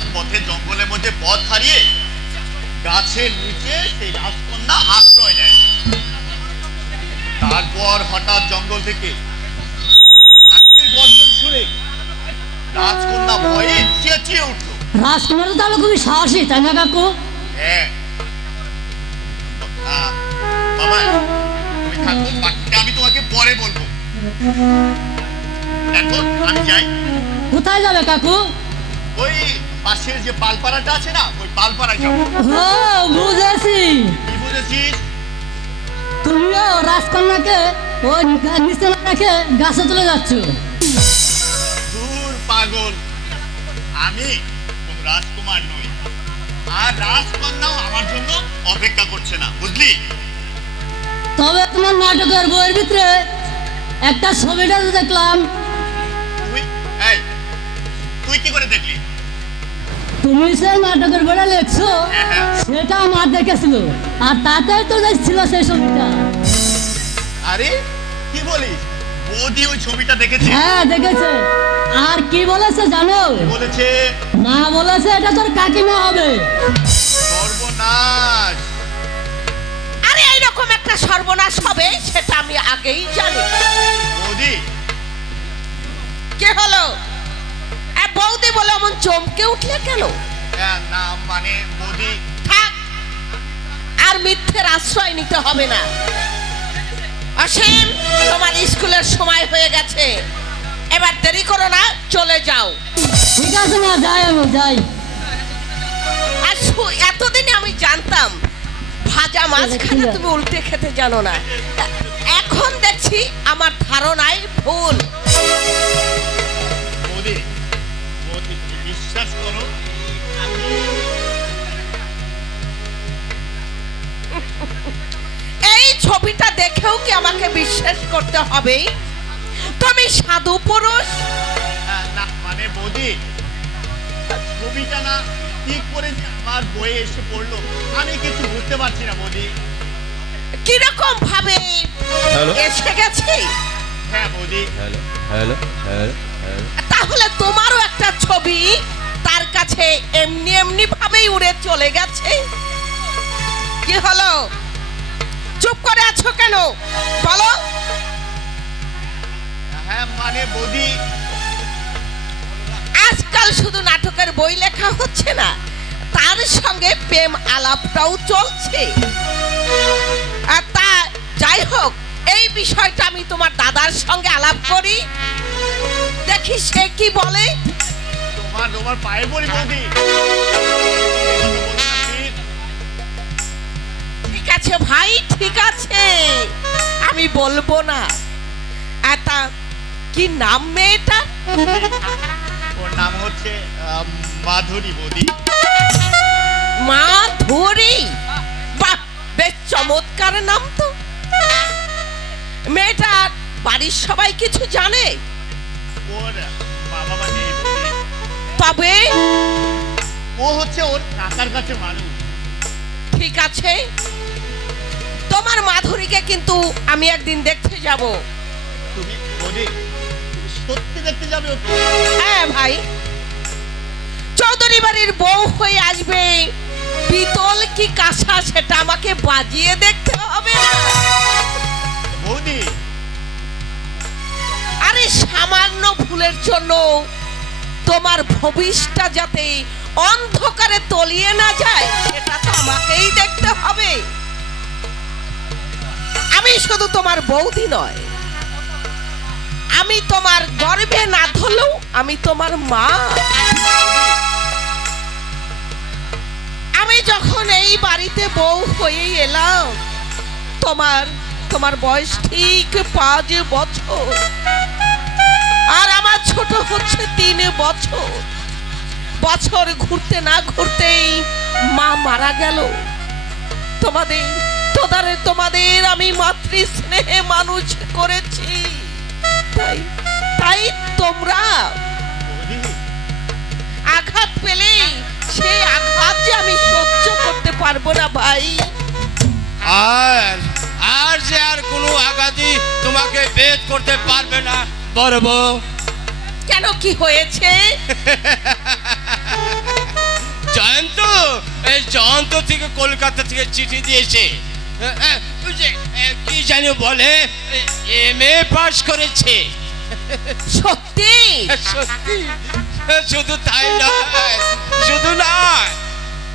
মাঝ পথে জঙ্গলের মধ্যে পথ হারিয়ে গাছের নিচে সেই রাজকন্যা আশ্রয় নেয়। তারপর হঠাৎ জঙ্গল থেকে বাঘের গর্জন শুনে রাজকন্যা ভয়ে চেঁচিয়ে উঠল। রাজকুমার তাহলে খুবই সাহসী, তাই না কাকু? হ্যাঁ বাবা, তুমি থাকো, বাকিটা আমি তোমাকে পরে বলবো। এখন আমি যাই। কোথায় যাবে কাকু? ওই পাশের যে পালপাড়াটা আছে না, ওই পালপাড়ায় যাবো। ও বুঝেছি, কি বুঝেছিস? তুমিও রাজকন্যাকে ওই নিচে না রেখে গাছে চলে যাচ্ছ। দূর পাগল, আমি কোন রাজকুমার নই, আর রাজকন্যাও আমার জন্য অপেক্ষা করছে না, বুঝলি? তবে তোমার নাটকের বইয়ের ভিতরে একটা ছবিটা দেখলাম। এই, তুই কি করে দেখলি? তুমি সেই নাটকের বইটা লেখছো, হ্যাঁ। সেটা আমার দেখেছিল, আর তাতেই তো দেখছিল সেই ছবিটা। আরে কি বলিস? বৌদি ওই ছবিটা দেখেছে? হ্যাঁ দেখেছে। আর কি বলেছে জানো? বলেছে না, বলেছে এটা তোর কাকিমা হবে। সর্বনাশ! আরে এইরকম একটা সর্বনাশ হবে সেটা আমি আগেই জানি। বৌদি, কে হলো? বৌদি বলে এমন চমকে উঠলে কেন? না মানে বৌদি। থাক, আর মিথ্যের আশ্রয় নিতে হবে না। অসীম, তোমার স্কুলের সময় হয়ে গেছে, এবার দেরি করো না, চলে যাও। ঠিক আছে না, যাই, আমি যাই। আর এতদিনে আমি জানতাম ভাজা মাছ খানা তুমি উল্টে খেতে জানো না। এখন দেখছি আমার ধারণায় ভুল। বৌদি, বৌদি তুমি বিশ্বাস করো, এই ছবিটা দেখেও কি আমাকে বিশ্বাস করতে হবে তুমি সাধু পুরুষ? না মানে বৌদি, ছবিটা না ঠিক করে যে আমার বইয়ে এসে পড়লো, আমি কিছু বুঝতে পারছি না বৌদি। কিরকম ভাবে এসে গেছে? হ্যাঁ বৌদি। তাহলে তোমারও একটা ছবি তার কাছে এমনি এমনি ভাবেই উড়ে চলে গেছে। কি হলো, চুপ করে আছো কেন, বলো? হ্যাঁ মানে বৌদি, আজকাল শুধু নাটকের বই লেখা হচ্ছে না, তার সঙ্গে প্রেম আলাপটাও চলছে। আর তা যাই হোক, এই বিষয়টা আমি তোমার দাদার সঙ্গে আলাপ করি, দেখি সে কি বলে। তোমার পায়ে পড়ি বৌদি। ঠিক আছে ভাই, ঠিক আছে, আমি বলবো না। আর তা কি নাম মেয়েটা? ওর নাম হচ্ছে মাধুরী বৌদি। মাধুরী? বাহ, বেশ চমৎকার নাম তো। মেয়েটার বাড়ির সবাই কিছু জানে? ওর মা বাবা নেই বৌদি। তবে ও হচ্ছে ওর কাকার কাছে মানুষ। ঠিক আছে, তোমার মাধুরীকে কিন্তু আমি একদিন দেখতে যাব। তুমি বৌদি সত্যি দেখতে যাবে ওকে? হ্যাঁ ভাই, চৌধুরী বাড়ির বউ হয়ে আসবে, পিতল কি কাঁসা সেটা আমাকে বাজিয়ে দেখতে হবে না বৌদি? আরে সামান্য ভুলের জন্য তোমার ভবিষ্যৎটা যাতে অন্ধকারে তলিয়ে না যায় সেটা তো আমাকেই দেখতে হবে। আমি শুধু তোমার বৌদি নয়, আমি তোমার গর্ভে না ধরলেও আমি তোমার মা। আমি যখন এই বাড়িতে বউ হয়ে এলাম, তোমার বয়স ঠিক 5 বছর, আর আমার ছোট হচ্ছে 3 বছর। বছর ঘুরতে না ঘুরতেই মা মারা গেল। তোমাদের আমি মাতৃ স্নেহে মানুষ করেছি, তাই তোমরা আঘাত পেলে সেই আঘাত যে আমি সহ্য করতে পারবো না ভাই। আর যে আর কোনো আঘাতই তোমাকে ভেদ করতে পারবে না বড় বউ। কেন, কি হয়েছে? জয়ন্ত থেকে কলকাতা থেকে চিঠি দিয়েছে। ওই যে, কি জানি বলে, MA পাস করেছে। সত্যি? সত্যি, শুধু তাই নয়, শুধু নয়,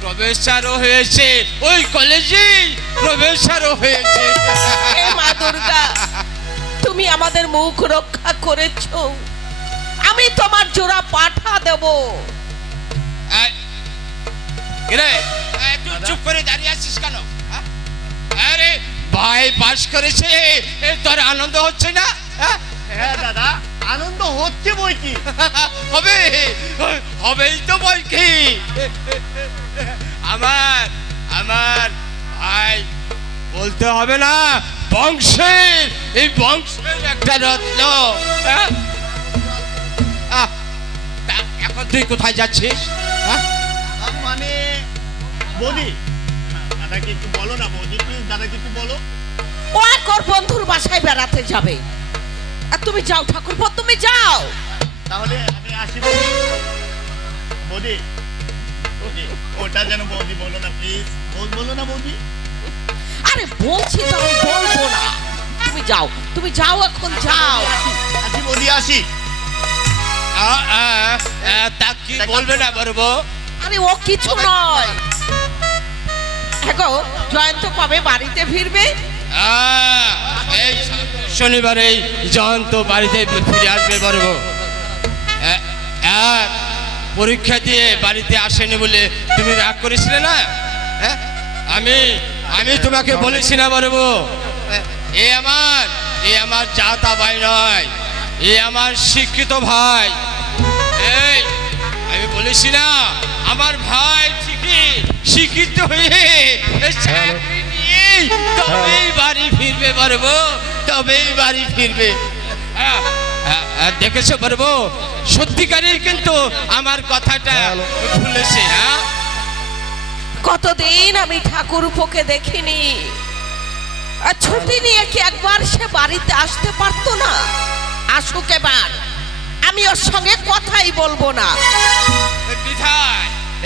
প্রফেসরও হয়েছে, ওই কলেজেই প্রফেসরও হয়েছে। হে মা দুর্গা, তুমি আমাদের মুখ রক্ষা করেছো। আমি তোমার জোড়া পাঠা দেব। রে, তুই চুপ করে দাঁড়িয়ে আছিস কেন? আরে ভাই পাস করেছে, তোর আনন্দ হচ্ছে না? হ্যাঁ দাদা, আনন্দ হচ্ছে বই কি। হবে, হবেই তো বই কি। আমার আমার ভাই বলতে হবে না, বংশের, এই বংশের একটা রত্ন। এখন তুই কোথায় যাচ্ছিস? মানে বৌদি, দাদাকে একটু বলো না বৌদি, প্লিজ দাদাকে একটু বলো। ও এক ওর বন্ধুর বাসায় বেড়াতে যাবে। আর তুমি যাও ঠাকুরপো, তুমি যাও। তাহলে আমি আসি বৌদি। বৌদি, বৌদি, ওটা যেন বৌদি বলো না প্লিজ, বলো না বৌদি। আরে বলছি তো আমি বলবো না। তুমি যাও, তুমি যাও, এখন যাও। আসি বৌদি, আসি। তা কি বলবে না বলবো? আরে ও কিছু নয়। দেখো, জয়ন্ত কবে বাড়িতে ফিরবে? এই শনিবারে জয়ন্ত বাড়িতে ফিরে আসবে বলবো। পরীক্ষা দিয়ে বাড়িতে আসেনি বলে তুমি রাগ করেছিলে না? আমি তোমাকে বলেছি না বলবো, এ আমার জাতা ভাই নয়, এ আমার শিক্ষিত ভাই। এই আমি বলেছি না, আমার ভাই ঠিকই শিক্ষিত হয়ে চাকরি নিয়ে তবেই বাড়ি ফিরবে বলবো, তবেই বাড়ি ফিরবে। দেখেছো বলবো, সত্যিকারের কিন্তু আমার কথাটা ভুলেছে। কতদিন আমি ঠাকুরপোকে দেখিনি। আর ছুটি নিয়ে কি একবার সে বাড়িতে আসতে পারতো না? আসুক এবার, আমি ওর সঙ্গে কথাই বলবো না।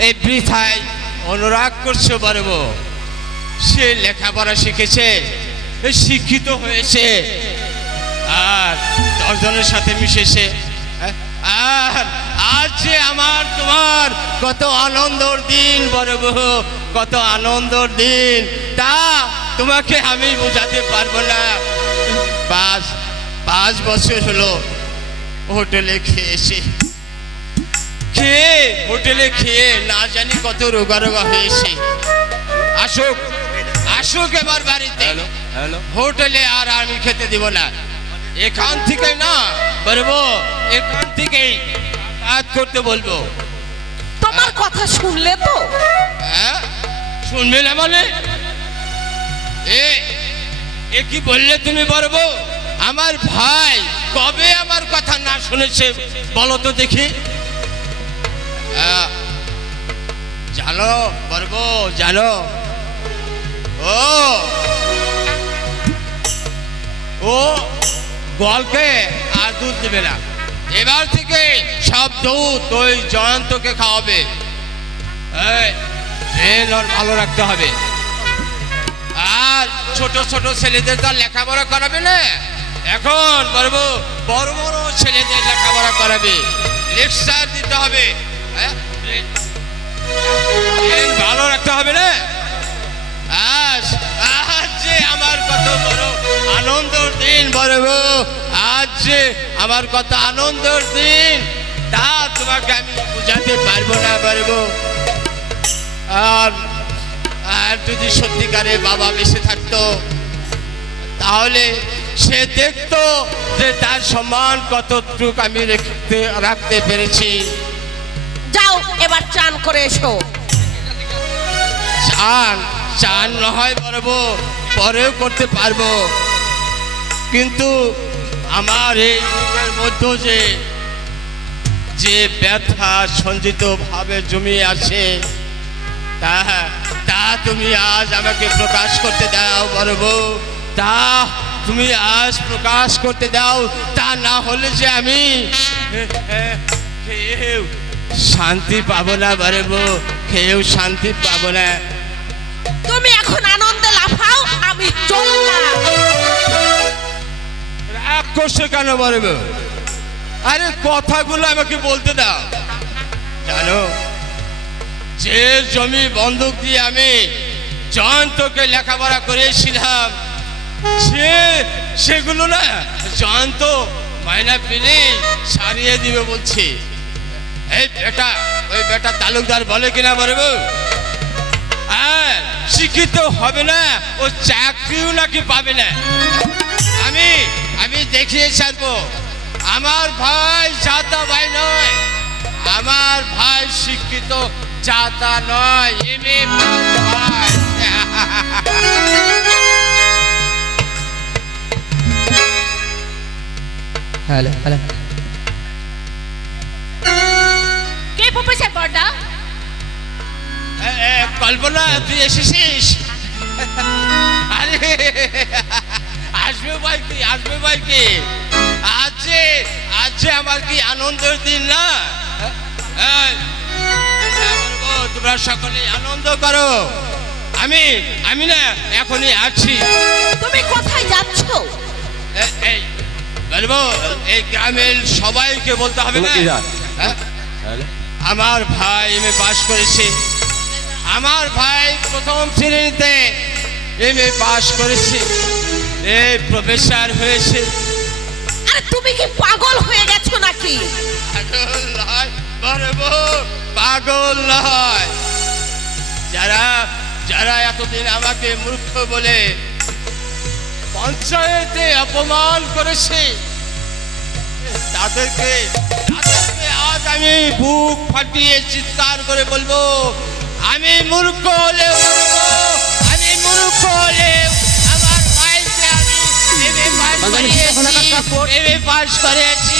এই বৃথায় অনুরাগ করছো বলবো। সে লেখাপড়া শিখেছে, শিক্ষিত হয়েছে, আর 10 জনের সাথে মিশেছে। আর আজ যে আমার তোমার কত আনন্দর দিন বলবো, কত আনন্দর দিন, তা তোমাকে আমি বোঝাতে পারবো না। 5 বছর হলো হোটেলে খেয়েছি, হোটেলে খেয়ে না জানি কত রোগা হয়েছে। আসুক এবার বাড়িতে। হোটেলে আর আমি খেতে দিব না, এখান থেকে না বলবো, এখান থেকেই কাজ করতে বলবো। তোমার কথা শুনলে তো? শুনবে না মানে? এ কি বললে তুমি বলবো? আমার ভাই কবে আমার কথা না শুনেছে বলো তো দেখি? জানো বলবো, জানো, ও গোয়ালকে আর দুধ দেবে না, এবার থেকে সব দুধ ওই জয়ন্তকে খাওয়াবে। ওর ভালো রাখতে হবে। আর ছোট ছোট ছেলেদের তো লেখাপড়া করাবে না, এখন বলবো বড় বড় ছেলেদের লেখাপড়া করাবে, লেকচার দিতে হবে। ভালো রাখতে হবে না? আজ যে আমার কত বড় আনন্দর দিন বলবো, আজ যে আমার কত আনন্দর দিন, তা তোমাকে আমি বোঝাতে পারবো না বলবো। আর যদি সত্যিকারে বাবা বেঁচে থাকতো, তাহলে সে দেখতো যে তার সম্মান কতটুক আমি রাখতে পেরেছি। যাও এবার চান করে এসো। চান না হয় বলবো, পরেও করতে পারবো, কিন্তু আমার এই মধ্যে যে ব্যথা সঞ্চিত ভাবে জমিয়ে আছে, তা তুমি আজ আমাকে প্রকাশ করতে দাও বলবো, তা তুমি আজ প্রকাশ করতে দাও। তা না হলে যে আমি শান্তি পাবো না বলবো, খেয়েও শান্তি পাবো না। তুমি এখন আনন্দে লাফাও, আমি চললাম। রাগ করছো কেন বড় বউ? আরে কথাগুলো আমাকে বলতে দাও। জানো, যে জমি বন্ধক দিয়ে আমি জয়ন্তকে লেখাপড়া করেছিলাম, সেগুলো না জয়ন্ত মাইনা পেলে সারিয়ে দিবে বলছে। এই বেটা, ওই বেটা তালুকদার বলে কিনা বড় বউ, শিক্ষিত হবে না, ও চাকরিও নাকি পাবে না। আমি দেখিয়ে ছাড়বো। আমার ভাই জাতা ভাই নয়, আমার ভাই শিক্ষিত জাতা নয়, এমএ ভাই। হ্যালো হ্যালো, কে প্রফেসর বড়দা? কল্পনা, তুই এসেছিস? আরে আসবে ভাই কি, আসবে ভাই কি। আজ আমার কি আনন্দের দিন না? তোমরা সকলে আনন্দ করো। আমি না এখনই আছি। তুমি কোথায় যাচ্ছ? এই বলবো, এই গ্রামের সবাইকে বলতে হবে না? আমার ভাই এমএ পাস করেছে, আমার ভাই প্রথম শ্রেণীতে এমএ পাস করেছে, এই প্রফেসর হয়েছে। আরে তুমি কি পাগল হয়ে গেছো নাকি? পাগল নয় বড় বউ, পাগল নয়। যারা এতদিন আমাকে মূর্খ বলে পঞ্চায়েতে অপমান করেছে, তাদেরকে আজ আমি বুক ফাটিয়ে চিৎকার করে বলবো, আমি মূর্খ হলেও বলবো, আমি মূর্খ হলেও আমার ভাইকে আমি এমএ পাস করেছি।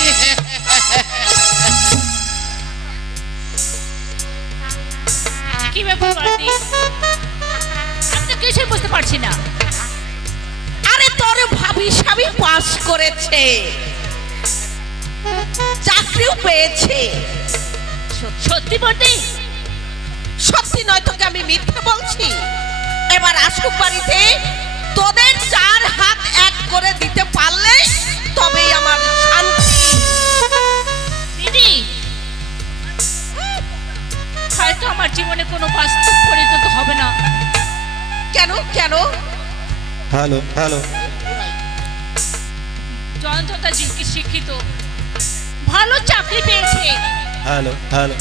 কি ব্যাপার বড়দি? আমি তো কিছুই বুঝতে পারছি না। আরে তোর ভাবি স্বামী পাস করেছে, চাকরিও পেয়েছে। সত্যি বড়দি? সত্যি নয় তোকে আমি মিথ্যে বলছি? এবার আসুক বাড়িতে, তোদের চার হাত এক করে দিতে পারলে তবেই আমার শান্তি। দিদি, হয়তো আমার জীবনে কোনো বাস্তব পরিণত হবে না। কেন কেন? হ্যালো হ্যালো, জয়ন্তটা শিক্ষিত, ভালো চাকরি পেয়েছে। হ্যালো হ্যালো,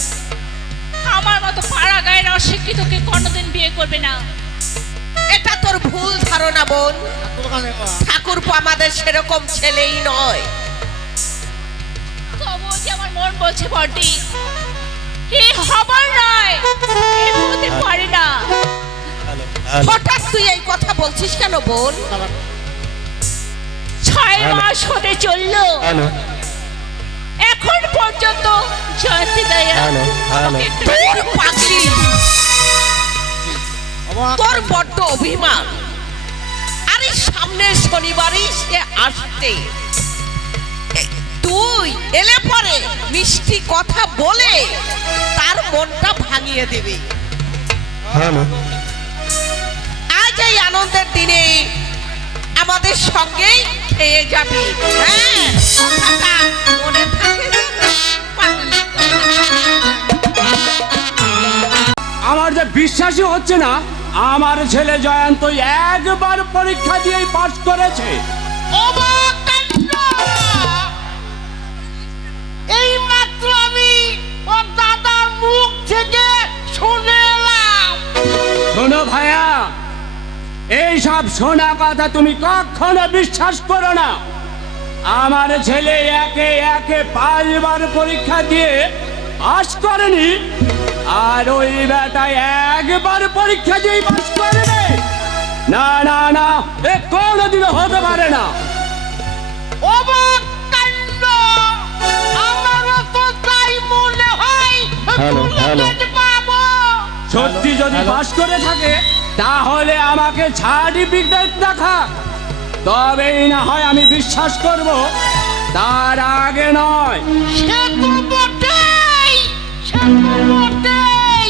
আমার মতো পাড়া গায়ের অশিক্ষিতকে কোনোদিন বিয়ে করবে না। এটা তোর ভুল ধারণা বোন। ঠাকুরপো আমাদের সেরকম ছেলেই নয়। তবুও যে আমার মন বলছে বড়দি, এ হবার নয়, এ হতে পারে না। হ্যালো হ্যালো, হঠাৎ তুই এই কথা বলছিস কেন বোন? 6 মাস হতে চললো, হ্যালো এখন পর্যন্ত জয়ন্তী দয়া হ্যালো হ্যালো, তোর পাগলি, তোর বড্ড অভিমান। আরে সামনের শনিবারই সে আসতে, তুই এলে পরে মিষ্টি কথা বলে তার মনটা ভাঙিয়ে দিবি। হ্যালো, আজ এই আনন্দের দিনে আমাদের সঙ্গে খেয়ে যাবি। হ্যাঁ, কথাটা মনে থাকে যেন। পাগলি। আমার যে বিশ্বাসই হচ্ছে না আমার ছেলে জয়ন্ত একবার পরীক্ষা দিয়েই পাস করেছে। এই মাত্র আমি ওর দাদার মুখ থেকে শুনে এলাম। শোনো ভাইয়া, এইসব শোনা কথা তুমি কখনো বিশ্বাস করো না। আমার ছেলে একে 5 বার পরীক্ষা দিয়ে পাস করেনি, আর ওই বেটা একবার পরীক্ষা দিয়ে পাস করেনি। না না না, এ কোনোদিনও হতে পারে না। অবাক কাণ্ড! আমারও তো তাই মনে হয়। হ্যালো হ্যালো, বাবু, সত্যি যদি পাস করে থাকে তাহলে আমাকে সার্টিফিকেট দেখা, তবেই না হয় আমি বিশ্বাস করব, তার আগে নয়। সে তো বটেই, সে তো বটেই।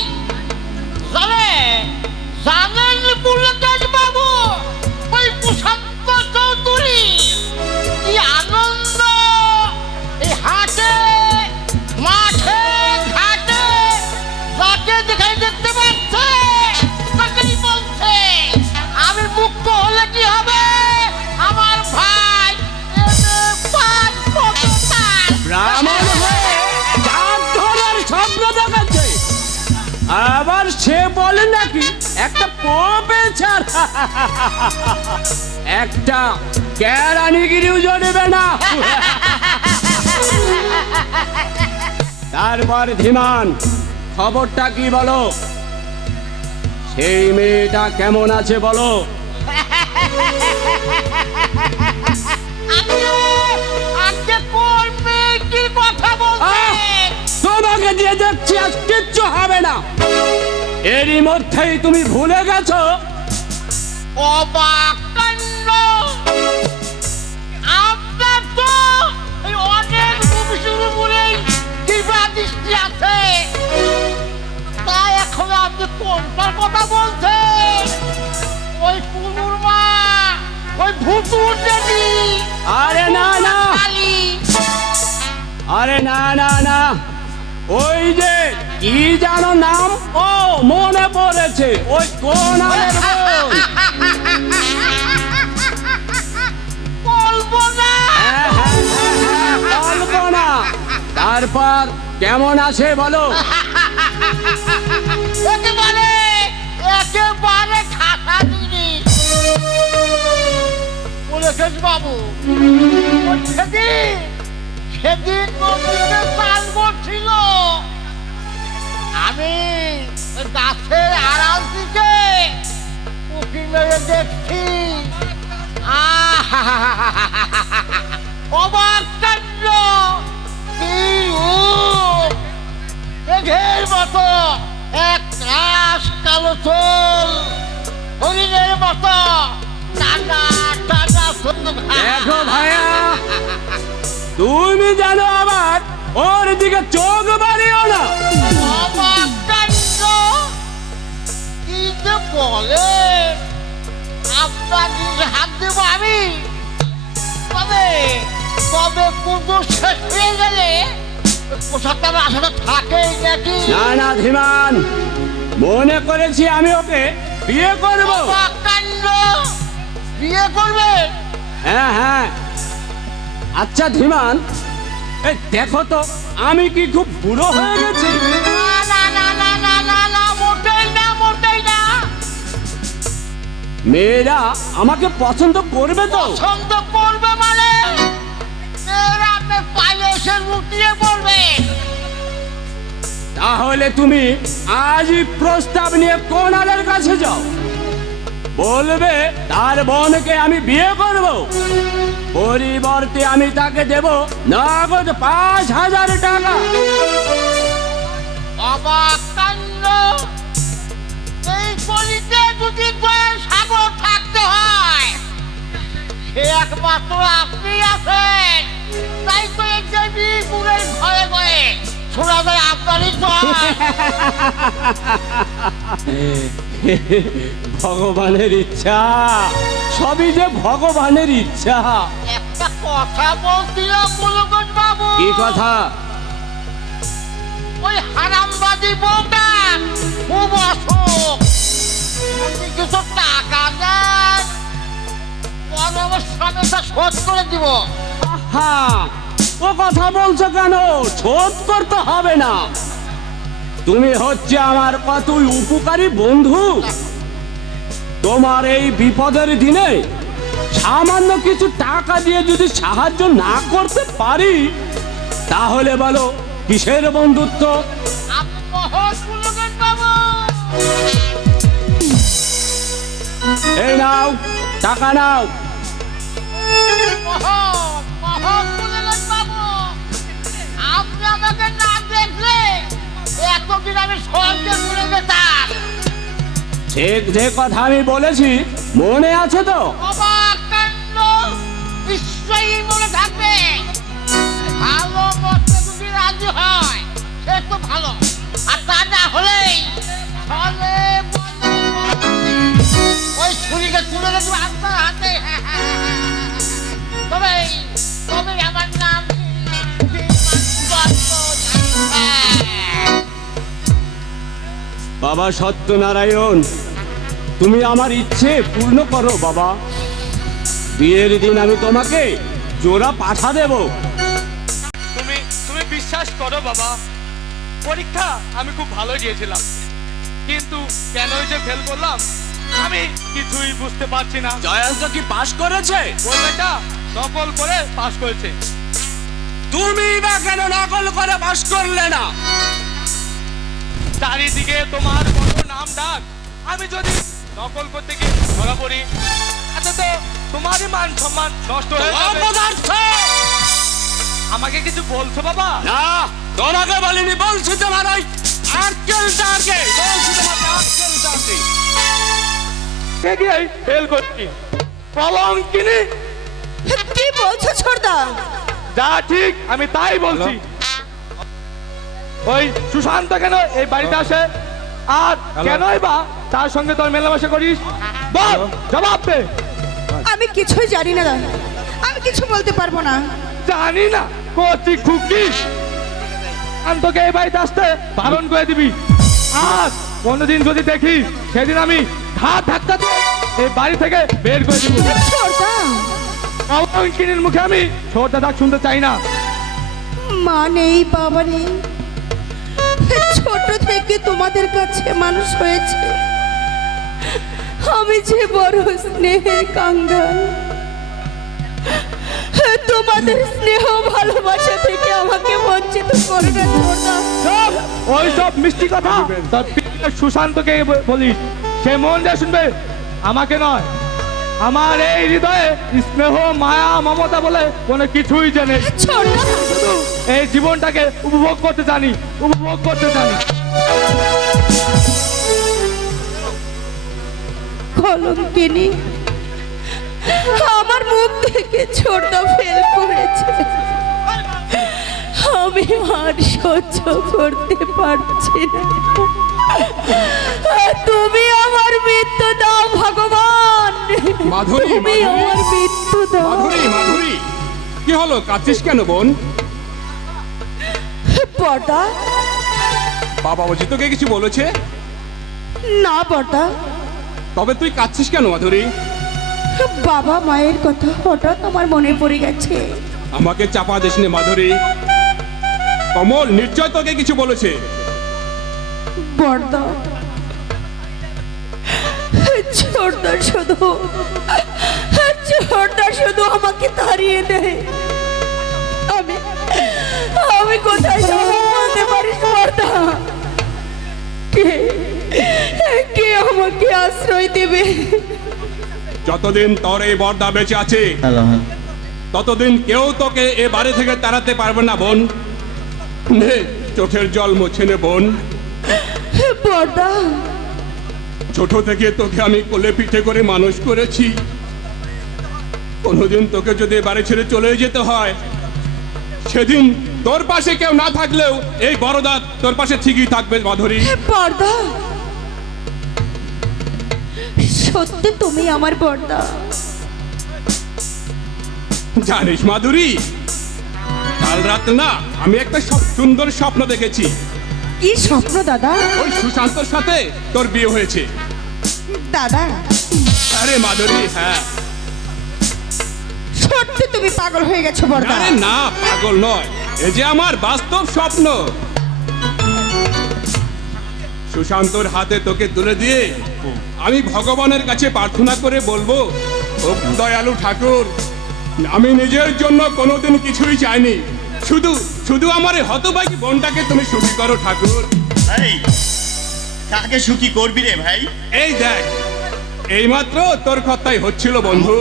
এই দেখতে পাচ্ছে, তাকেই বলছে আমি মুক্ত হলে কি হবে আমার ভাই পাঁচ প্রকার ব্রাহ্মণ হয়ে চাঁদ ধরার স্বপ্ন দেখাচ্ছে, আবার সে বলে নাকি একটা পেছার একটা কেরানিগিরিও জড়বে না। তারপর ধীমান, খবরটা কি বলো? সেই মেয়েটা কেমন আছে বলো? আজকে কোন মেয়েটির কথা বলছেন? তোমাকে দিয়ে দেখছি আজ কিচ্ছু হবে না। এরই মধ্যেই তুমি ভুলে গেছো অবাক কাণ্ড, আপনার তো এই অনেক ভবিষ্যৎ বলেই কৃপা দৃষ্টি আছে, তাই এখন আপনি কোনটার কথা বলছেন? ওই কুনুর মা, ওই ভুতুর দেবী, আরে না না, কালী। আরে না না না, ওই যে কি জানো নাম, ও মনে পড়েছে, ওই কোনালের বোন। বলবো না। বলবো না। তারপর কেমন আছে বলো? একেবারে একেবারে খাতা জিনিস বলেছেন বাবু। ওই সেদিন নদীতে চাল করছিল, আমি ওই গাছের আড়াল থেকে উঁকি মেরে দেখছি। অবাক কাণ্ড, কি রূপ! মেঘের মতো এক রাস কালো চুল, হরিণের মতো টানা টানা চুল। দেখো ভাইয়া, তুমি জানো আবার ওর দিকে চোখ বাড়িও না। অবাক কাণ্ড, কি যে বলে! আপনার নিজে হাত দেব আমি, তবে তবে পুজো শেষ হয়ে গেলে পোশাকটা আমার আশাটা থাকেই নাকি? না না ধীমান, মনে করেছি আমি ওকে বিয়ে করব। অবাক কাণ্ড, বিয়ে করবে? হ্যাঁ হ্যাঁ। আচ্ছা ধীমান, এই দেখো তো আমি কি খুব বুড়ো হয়ে গেছি? না না না না না না না, মোটেই না, মোটেই না। মেয়েরা আমাকে পছন্দ করবে তো? পছন্দ করবে মানে মেয়েরা আপনার পায়ে এসে লুটিয়ে পড়বে। তাহলে তুমি আজই প্রস্তাব নিয়ে কোনালের কাছে যাও, বলবে তার বোনকে আমি বিয়ে করব, পরিবর্তে আমি তাকে দেব নগদ 5,000 টাকা। অবাক কাণ্ড, এই কলিতে যদি দয়ার সাগর থাকতে হয়, সে একমাত্র আপনি আছেন। তাই তো এই দেবী গুণের ঘরে ঘরে শোনা যায় আপনারই জয়। ভগবানের ইচ্ছা, সবই যে ভগবানের ইচ্ছা। একটা কথা বলছিল কুলগঞ্জ বাবু। কি কথা? ওই হারামবাদী বউটা খুব অসুখ, আপনি কিছু টাকা দেন, পরে আমার সমস্যা শোধ করে দিব। আহা, ও কথা বলছো কেন? শোধ করতে হবে না। তুমি হচ্ছে আমার কতই উপকারী বন্ধু। তোমার এই বিপদের দিনে সামান্য কিছু টাকা দিয়ে যদি সাহায্য না করতে পারি, তাহলে বলো কিসের বন্ধুত্ব? আপনি মহৎ কুলগঞ্জ বাবু। এই নাও, টাকা নাও। মহৎ মহৎ কুলগঞ্জ বাবু, আপনি আমাকে না দেখলে এতদিন আমি স্বর্গে ঘুরে যেতাম। ঠিক যে কথা আমি বলেছি মনে আছে তো? অবাক কাণ্ড, নিশ্চয়ই মনে থাকবে। ভালো মতে যদি রাজি হয় সে তো ভালো, আর তা না হলেই ছলে বলে ওই ছুরিকে তুলে দেবো আপনার হাতে। তবে তবে আমার নাম বাবা সত্যনারায়ণ, তুমি আমার ইচ্ছে পূর্ণ করো বাবা। বিয়ের দিন আমি তোমাকে জোড়া পাঠা দেব। তুমি তুমি বিশ্বাস করো বাবা, পরীক্ষা আমি খুব ভালো দিয়েছিলাম, কিন্তু কেনই যে ফেল করলাম আমি কিছুই বুঝতে পারছি না। জয়ন্ত কি পাশ করেছে? ওই মেয়েটা নকল করে পাস করেছে। তুমি বা কেন নকল করে পাশ করলে না? চারিদিকে তোমার কত নাম ডাক, আমি যদি নকল করতে গিয়ে ধরা পড়ি তাতে তো তোমারই মান সম্মান নষ্ট হয়ে যাবে। অপদার্থ! আমাকে কিছু বলছো বাবা? না, তোমাকে বলিনি, বলছি তোমার ওই আক্কেলটাকে, বলছি তোমাকে আক্কেলটাকে। কে গিয়ে ফেল করছি কলঙ্কিনী। কি বলছো ছোটদা? যা ঠিক আমি তাই বলছি। ওই সুশান্ত কেন এই বাড়িতে আসে, আর কেনই বা তার সঙ্গে তোর মেলামেশা করিস? বল, জবাব দে। আমি কিছুই জানি না দাদা, আমি কিছু বলতে পারবো না। জানি না কচি খুকি, আমি তোকে এই বাড়িতে আসতে বারণ করে দিবি। আর কোনোদিন যদি দেখি সেদিন আমি ঘাট ধাক্কা দিয়ে এই বাড়ি থেকে বের করে দিব। ছোটদা, কলঙ্কিনীর মুখে আমি ছোট ডাক শুনতে চাই না। মা নেই, বাবা নেই, ছোট থেকে তোমাদের কাছে মানুষ হয়েছে। আমি যে বড় স্নেহের কাঙ্গাল, তোমাদের স্নেহ ভালোবাসা থেকে আমাকে বঞ্চিত করে না ছোটদা। চুপ! ওই সব মিষ্টি কথা তোর পিতা সুশান্তকে বলিস, সে মন দিয়ে শুনবে, আমাকে নয়। আমার এই হৃদয়ে স্নেহ মায়া মমতা বলে কোনো কিছুই জানে। ছোটদা, শুধু এই জীবনটাকে উপভোগ করতে জানি, উপভোগ করতে জানি। কলঙ্কিনী আমার মুখ থেকে ছোটদা ফেল করেছে। আমি আর সহ্য করতে পারছি না। তুমি আমার মৃত্যু দাও ভগবান, মাধুরী, তুমি মাধুরী। আমার মৃত্যু দাও। মাধুরী, কি হলো, কাঁদছিস কেন বোন? বড়দা, বাবা বুঝি তোকে কিছু বলেছে? না বড়দা, তবে তুই কাঁদছিস কেন মাধুরী? বাবা মায়ের কথা হঠাৎ আমার মনে পড়ে গেছে। আমাকে চাপা দিস নে মাধুরী। কমল নিশ্চয় তোকে কিছু বলেছে। বড়দা, ছোটদা শুধু আমাকে তাড়িয়ে দেয়। আমি কোথায় যাবো বলতে পারিস বড়দা? কে আমাকে আশ্রয় দেবে? যতদিন তোর এই বর্দা বেঁচে আছে ততদিন কেউ তোকে এ বাড়ি থেকে তাড়াতে পারবে না বোন। নে চোখের জল মুছে নে বোন। বড়দা, ছোট থেকে তোকে আমি কোলে পিঠে করে মানুষ করেছি। কোনোদিন তোকে যদি এ বাড়ি ছেড়ে চলে যেতে হয়, সেদিন তোর পাশে কেউ না থাকলেও এই বড়দা তোর পাশে ঠিকই থাকবে মাধুরী। বড়দা, সত্যি তুমি আমার বড়দা? জানিস মাধুরী, কাল রাত না আমি একটা সুন্দর স্বপ্ন দেখেছি। কি স্বপ্ন দাদা? ওই সুশান্তর সাথে তোর বিয়ে হয়েছে। দাদা, আরে মাধুরী, হ্যাঁ। সত্যি তুমি পাগল হয়ে গেছো বড়দা? আরে না, পাগল নয়, এই যে আমার বাস্তব স্বপ্ন। সুশান্তর হাতে তোকে তুলে দিয়ে আমি ভগবানের কাছে প্রার্থনা করে বলবো, ও দয়ালু ঠাকুর, আমি নিজের জন্য কোনোদিন কিছুই চাইনি, শুধু আমার এই হতভাগী বোনটাকে তুমি সুখী করো ঠাকুর। এই কাকে সুখী করবি রে ভাই? এই দেখ, এইমাত্র তোর কথাই হচ্ছিল বন্ধু,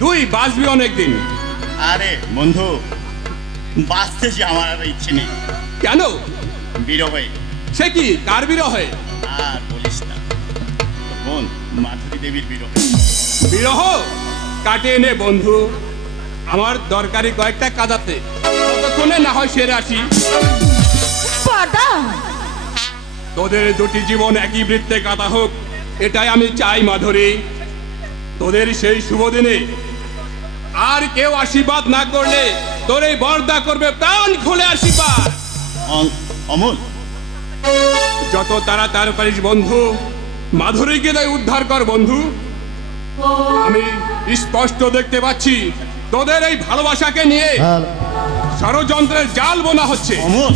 তুই বাঁচবি অনেকদিন। আরে বন্ধু, বাঁচতে যে আমার আর ইচ্ছে নেই। কেন? বিরহে। সে কি, কার বিরহে? আর বলিস না, বোন মাধুরী দেবীর বিরহে। বিরহ কাটিয়ে নে বন্ধু, আমার দরকারি কয়েকটা কাজ আছে, ততক্ষণে না হয় সেরে আসি। বড়দা, তোদের দুটি জীবন একই বৃত্তে কাটা হোক, এটাই আমি চাই মাধুরী। তোদের সেই শুভ দিনে আর কেউ আশীর্বাদ না করলে তোর এই বরদা করবে প্রাণ খুলে আশীর্বাদ। অমল, যত তাড়াতাড়ি পারিস বন্ধু মাধুরীকে তাই উদ্ধার কর বন্ধু। আমি স্পষ্ট দেখতে পাচ্ছি তোদের এই ভালোবাসাকে নিয়ে ষড়যন্ত্রের জাল বোনা হচ্ছে। অমল,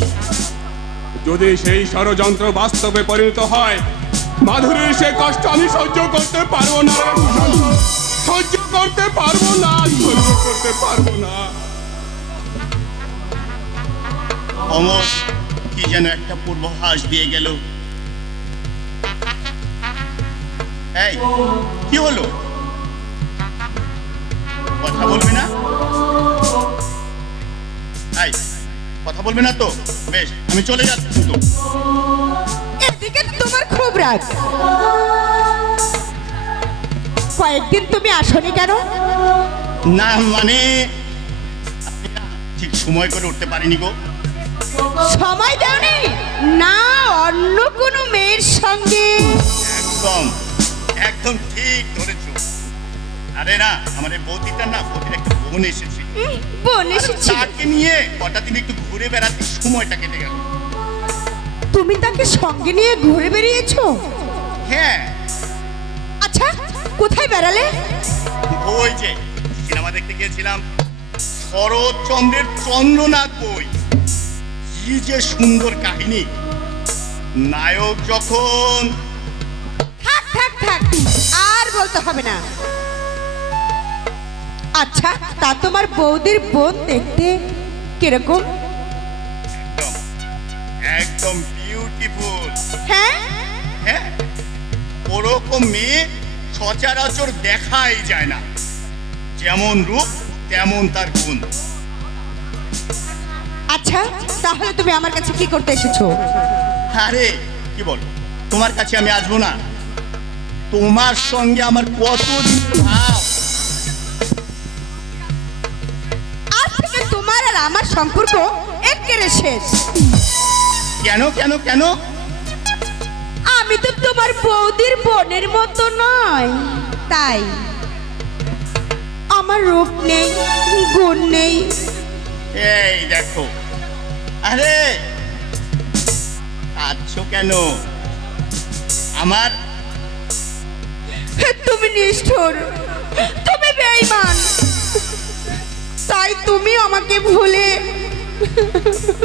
যদি সেই ষড়যন্ত্র বাস্তবে পরিণত হয় মাধুরীর সে কষ্ট আমি সহ্য করতে পারবো না রে ভূষণ। সহ্য করতে পারবো না, সহ্য করতে পারবো না। অমল, কি যেন একটা পূর্বাভাস দিয়ে গেল। এই, কি হলো? কথা বলবি না? এই, কথা বলবি না তো? বেশ, আমি চলে যাচ্ছি কিন্তু। এদিকে তোমার খুব রাগ। কয়েকদিন তুমি আসনি কেন? না মানে আমি না ঠিক সময় করে উঠতে পারিনি গো। সময় দাওনি না অন্য কোনো মেয়ের সঙ্গে? একদম একদম ঠিক ধরেছো। আরে না, আমার এই বৌদিটা না, বৌদির একটা বোন এসেছে। বোন এসেছে? তাকে নিয়ে কটা দিন একটু ঘুরে বেড়াতে সময়টা কেটে গেল। তুমি তাকে সঙ্গে নিয়ে ঘুরে বেরিয়েছো? হ্যাঁ, আচ্ছা, কোথায় বেড়ালে? ওই যে সিনেমা দেখতে গিয়েছিলাম, শরৎচন্দ্রের চন্দ্রনাথ বই। কি যে সুন্দর কাহিনী। নায়ক যখন থাক থাক থাক, আর বলতে হবে না। আচ্ছা, তা তোমার বৌদির বোন দেখতে কিরকম? একদম একদম বিউটিফুল। হ্যাঁ, হ্যাঁ, ওরকম মেয়ে সচরাচর দেখাই যায় না। যেমন রূপ তেমন তার গুণ। আচ্ছা, তাহলে তুমি আমার কাছে কি করতে এসেছো? আরে কি বলো, তোমার কাছে আমি আসবো না? তোমার সঙ্গে আমার কতদিন ভাব। আজ থেকে তোমার আর আমার সম্পর্ক একেবারে শেষ। কেন কেন কেন? আমি তো তোমার বৌদির বোনের মতো নয়, তাই আমার রূপ নেই, গুণ নেই। এই দেখো, আরে আছো কেন? আমার তুমি নিষ্ঠুর, তুমি বেঈমান, তাই তুমি আমাকে ভুলে।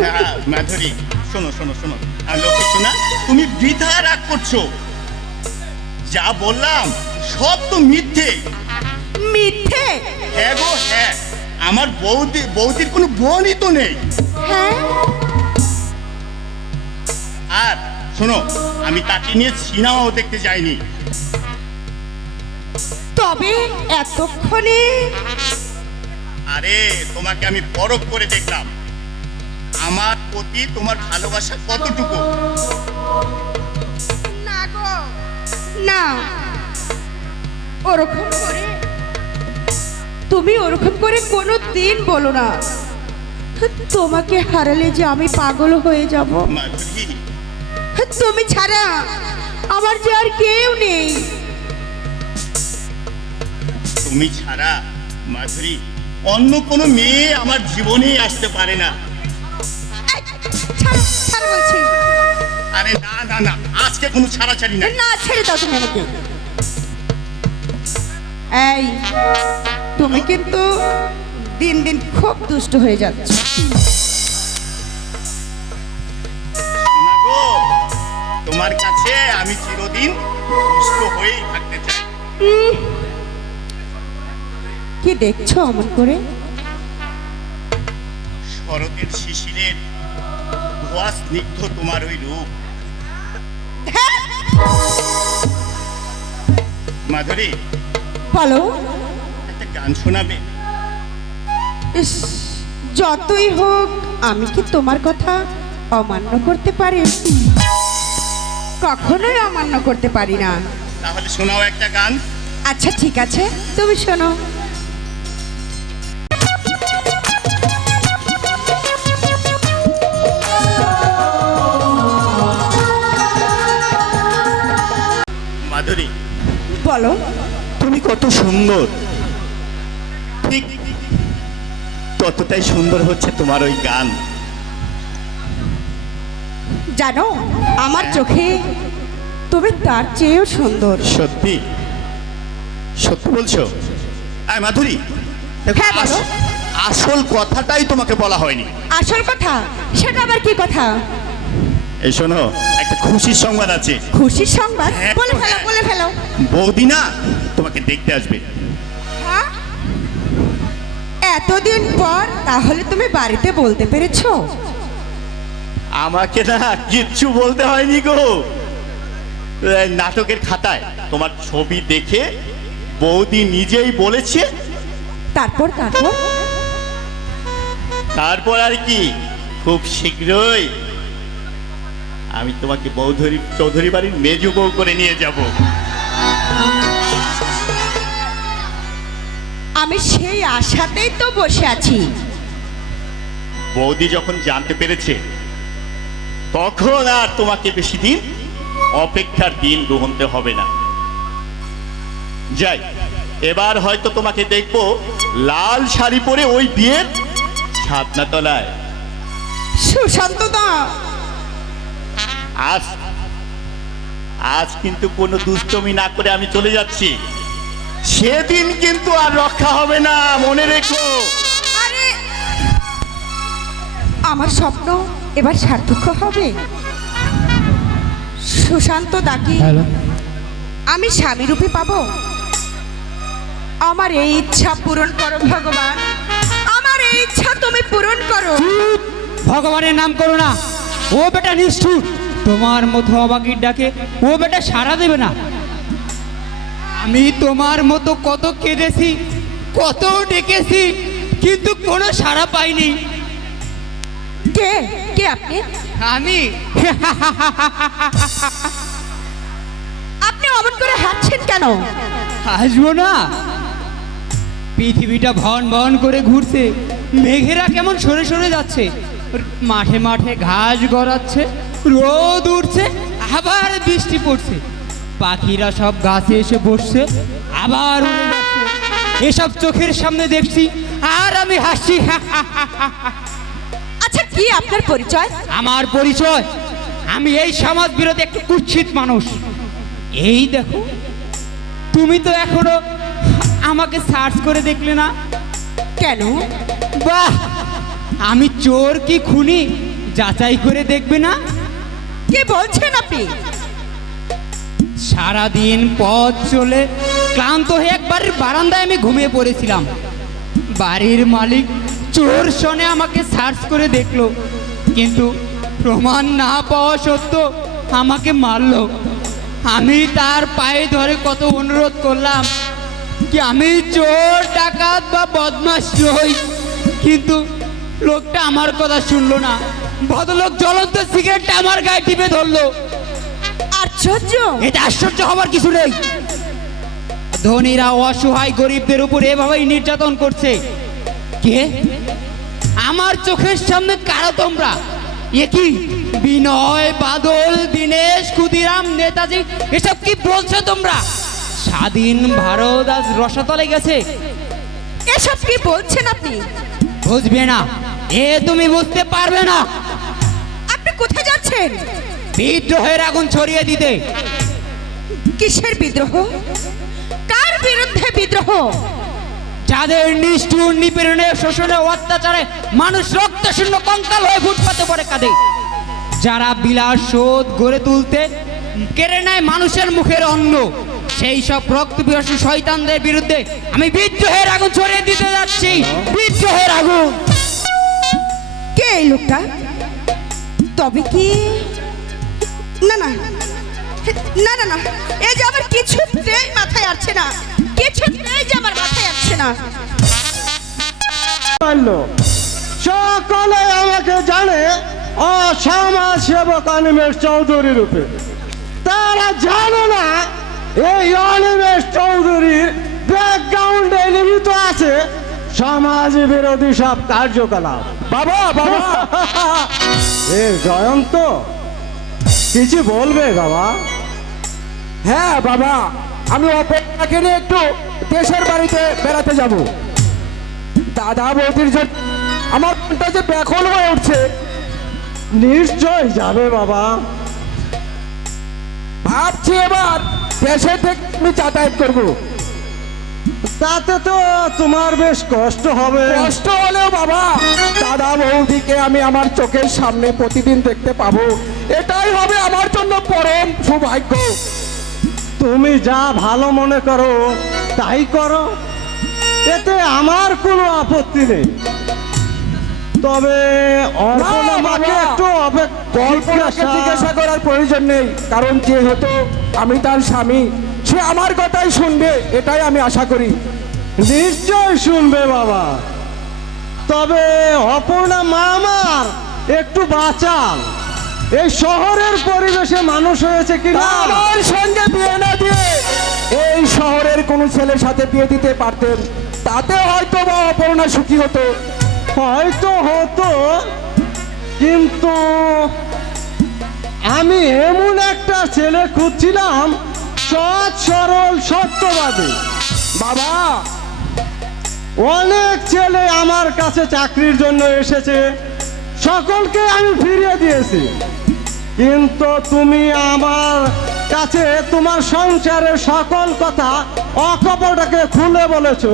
হ্যাঁ, মাধুরী, শোনো শোনো শোনো, আর লোকে শোনা, তুমি বৃথা রাগ করছো। যা বললাম সব তো মিথ্যে। মিথ্যে? হ্যাঁ গো হ্যাঁ, আমার বৌদির কোনো বোনই তো নেই। হ্যাঁ, আর শোনো, আমি তাকে নিয়ে সিনেমাও দেখতে যাইনি। তবে এতক্ষণে আরে তোমাকে আমি পরখ করে দেখলাম, আমার প্রতি তোমার ভালোবাসা কতটুকু। না গো, না, ওরকম করে তুমি ওরকম করে কোনো দিন বলো না। তোমাকে হারালে যে আমি পাগল হয়ে যাব। মাধুরী, তুমি ছাড়া আমার যে আর কেউ নেই। তুমি ছাড়া মাধুরী অন্য কোনো মেয়ে আমার জীবনেই আসতে পারে না। এই, ছাড়ো, ছাড়ো বলছি। আরে না না না, আজকে কোনো ছাড়াছাড়ি নাই। না, ছেড়ে দাও তুমি আমাকে। এই, তুমি কিন্তু দিন দিন খুব দুষ্ট হয়ে যাচ্ছ। শোনা গো, তোমার কাছে আমি চিরদিন সুস্থ হয়েই থাকতে চাই। কি দেখছো অমন করে? শরতের শিশিরের ধোয়া স্নিগ্ধ তোমার ওই রূপ। মাধুরী, বলো। একটা গান শোনাবে? ইস, যতই হোক আমি কি তোমার কথা অমান্য করতে পারি? কখনোই অমান্য করতে পারি না। তাহলে শোনাও একটা গান। আচ্ছা ঠিক আছে, তুমি শোনো। মাধুরী, বলো। তুমি কত সুন্দর, ঠিক ততটাই সুন্দর হচ্ছে তোমার ওই গান। জানো, আমার চোখে তুমি তার চেয়েও সুন্দর। সত্যি সত্যি বলছো? আয় মাধুরী, দেখো, হ্যাঁ, বলো। আসল কথাটাই তোমাকে বলা হয়নি। আসল কথা? সেটা আবার কি কথা? এই শোনো, একটা খুশির সংবাদ আছে। খুশির সংবাদ? হ্যাঁ, বলে ফেলো, হ্যাঁ। বলে ফেলো। বৌদি না তোমাকে দেখতে আসবে। হ্যাঁ? এতদিন পর তাহলে তুমি বাড়িতে বলতে পেরেছো? আমাকে না কিচ্ছু বলতে হয়নি গো। এই নাটকের খাতায় তোমার ছবি দেখে বৌদি নিজেই বলেছে। তারপর তারপর তারপর আর কি, খুব শীঘ্রই আমি তোমাকে চৌধুরী বাড়ির মেজু বউ করে নিয়ে যাব। আমি সেই আশাতেই তো বসে আছি। বৌদি যখন জানতে পেরেছে তখন আর তোমাকে বেশি দিন অপেক্ষার দিন গুনতে হবে না। যাই, এবার হয়তো তোমাকে দেখবো লাল শাড়ি পরে ওই বিয়ের ছাদনা তলায়। সুশান্ত দা, আজ আজ কিন্তু কোনো দুষ্টমি না করে আমি চলে যাচ্ছি। সেদিন কিন্তু আর রক্ষা হবে না, মনে রেখো। আরে আমার স্বপ্ন এবার সার্থক হবে। সুশান্ত দাকে আমি স্বামী রূপে পাবো। আমার এই ইচ্ছা পূরণ করো ভগবান, আমার এই ইচ্ছা তুমি পূরণ করো। ভগবানের নাম করো না, ও বেটা নিষ্ঠুর। তোমার মতো অবাগির ডাকে ও বেটা সাড়া দেবে না। আমি তোমার মতো কত কেঁদেছি, কত ডেকেছি, কিন্তু কোনো সাড়া পাইনি। কে কে আপনি? আমি আপনি অমন করে হাঁটছেন কেন? আসবো না? পৃথিবীটা ভন ভন করে ঘুরছে, মেঘেরা কেমন সরে সরে যাচ্ছে, মাঠে মাঠে ঘাস গড়াচ্ছে, রোদ উঠছে, আবার বৃষ্টি পড়ছে, পাখিরা সব গাছে এসে বসছে, আবার উড়ে যাচ্ছে। এসব চোখের সামনে দেখছি আর আমি হাসি। আচ্ছা, কি আপনার পরিচয়? আমার পরিচয়, আমি এই সমাজ বিরোধী একটা কুৎসিত মানুষ। এই দেখো, তুমি তো এখনো আমাকে সার্চ করে দেখলে না কেন? বাহ, আমি চোর কি খুনি যাচাই করে দেখবে না? কি বলছেন আপনি? সারাদিন পথ চলে ক্লান্ত হয়ে একবার বারান্দায় আমি ঘুমিয়ে পড়েছিলাম। বাড়ির মালিক চোর শোনে আমাকে সার্চ করে দেখলো, কিন্তু প্রমাণ না পাওয়া সত্ত্বেও আমাকে মারলো। আমি তার পায়ে ধরে কত অনুরোধ করলাম কি আমি চোর ডাকাত বা বদমাশ নই, কিন্তু লোকটা আমার কথা শুনলো না। ভদ্রলোক জ্বলন্ত সিগারেটটা আমার গায়ে টিপে ধরলো। আশ্চর্য! এটা আশ্চর্য হবার কিছু নেই। ধনীরা অসহায় গরিবদের উপর এভাবেই নির্যাতন করছে। কে? আমার চোখের সামনে কারা তোমরা? এ কি বিনয়, বাদল, দীনেশ, ক্ষুদিরাম, নেতাজি, এসব কি বলছো তোমরা? স্বাধীন ভারত আজ রসাতলে গেছে। এসব কি বলছেন আপনি? বুঝবে না, এ তুমি বুঝতে পারবে না। আপনি কোথায় যাচ্ছেন? বিদ্রোহের আগুন ছড়িয়ে দিতে। কিসের বিদ্রোহ? কার বিরুদ্ধে বিদ্রোহ? যাদের নিষ্ঠুর নিপীড়নে, শোষণে, অত্যাচারে মানুষ রক্ত শূন্য কঙ্কাল হয়ে ফুটপাতে পড়ে কাঁদে, যারা বিলাস শোধ গড়ে তুলতে কেড়ে নেয় মানুষের মুখের অন্ন, সেই সব রক্ত পিপাসু শয়তানদের বিরুদ্ধে আমি বিদ্রোহের আগুন ছড়িয়ে দিতে যাচ্ছি। বিদ্রোহের আগুন। কে এই লোকটা? তবে কি? না না না না না, এই যে আমার কিছুতেই মাথায় আসছে না, কিছুতেই যে আমার মাথায় আসছে না। সকলে আমাকে জানে অসমাজ সেবক অনিমেষ চৌধুরী রূপে। তারা জানে না এই অনিমেষ চৌধুরীর ব্যাকগ্রাউন্ডে নিহিত আছে সমাজ বিরোধী সব কার্যকলাপ। বাবা বাবা এ জয়ন্ত কিছু বলবে বাবা? হ্যাঁ বাবা, আমি অপেক্ষাকে নিয়ে একটু দেশের বাড়িতে বেড়াতে যাব। দাদা বৌদির জন্য আমার মনটা যে ব্যাকুল হয়ে উঠছে। নিশ্চয় যাবে বাবা, ভাবছি এবার দেশে থেকে আমি যাতায়াত করবো। তাতে তো তোমার বেশ কষ্ট হবে। কষ্ট হলেও বাবা দাদা বৌদিকে আমি আমার চোখের সামনে প্রতিদিন দেখতে পাবো, এটাই হবে আমার জন্য পরম সৌভাগ্য। তুমি যা ভালো মনে করো তাই করো, এতে আমার কোনো আপত্তি নেই। তবে অর্পণাকে একটু কল্পনাকে জিজ্ঞাসা করার প্রয়োজন নেই, কারণ যেহেতু আমি তার স্বামী, সে আমার কথাই শুনবে, এটাই আমি আশা করি। নিশ্চয় শুনবে বাবা। তবে অপর্ণা মা আমার একটু বাঁচান, এই শহরের পরিবেশে মানুষ হয়েছে কিনা। আমার সঙ্গে বিয়ে না দিয়ে এই শহরের কোনো ছেলের সাথে বিয়ে দিতে পারতেন, তাতে হয়তো বা অপর্ণা সুখী হতো। হয়তো হতো, কিন্তু আমি এমন একটা ছেলে খুঁজছিলাম সৎ সরল সত্যবাদী। বাবা অনেক ছেলে আমার কাছে চাকরির জন্য এসেছে, সকলকে আমি ফিরিয়ে দিয়েছি, কিন্তু তুমি আমার কাছে তোমার সংসারের সকল কথা অকপটকে খুলে বলেছো।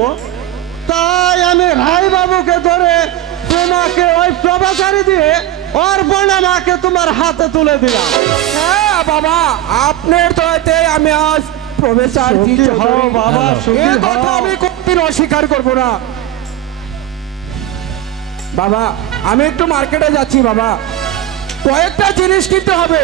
তাই আমি রায় বাবুকে ধরে তোমাকে ওই প্রবেশারি দিয়ে অর্পণা মাকে তোমার হাতে তুলে দিলাম। হ্যাঁ বাবা, আপনার দয়াতে আমি আজ প্রবেশার সুখী হও বাবা, সুখী এই কথা হও। আমি কোনদিন অস্বীকার করব না। বাবা আমি একটু মার্কেটে যাচ্ছি বাবা, কয়েকটা জিনিস কিনতে হবে।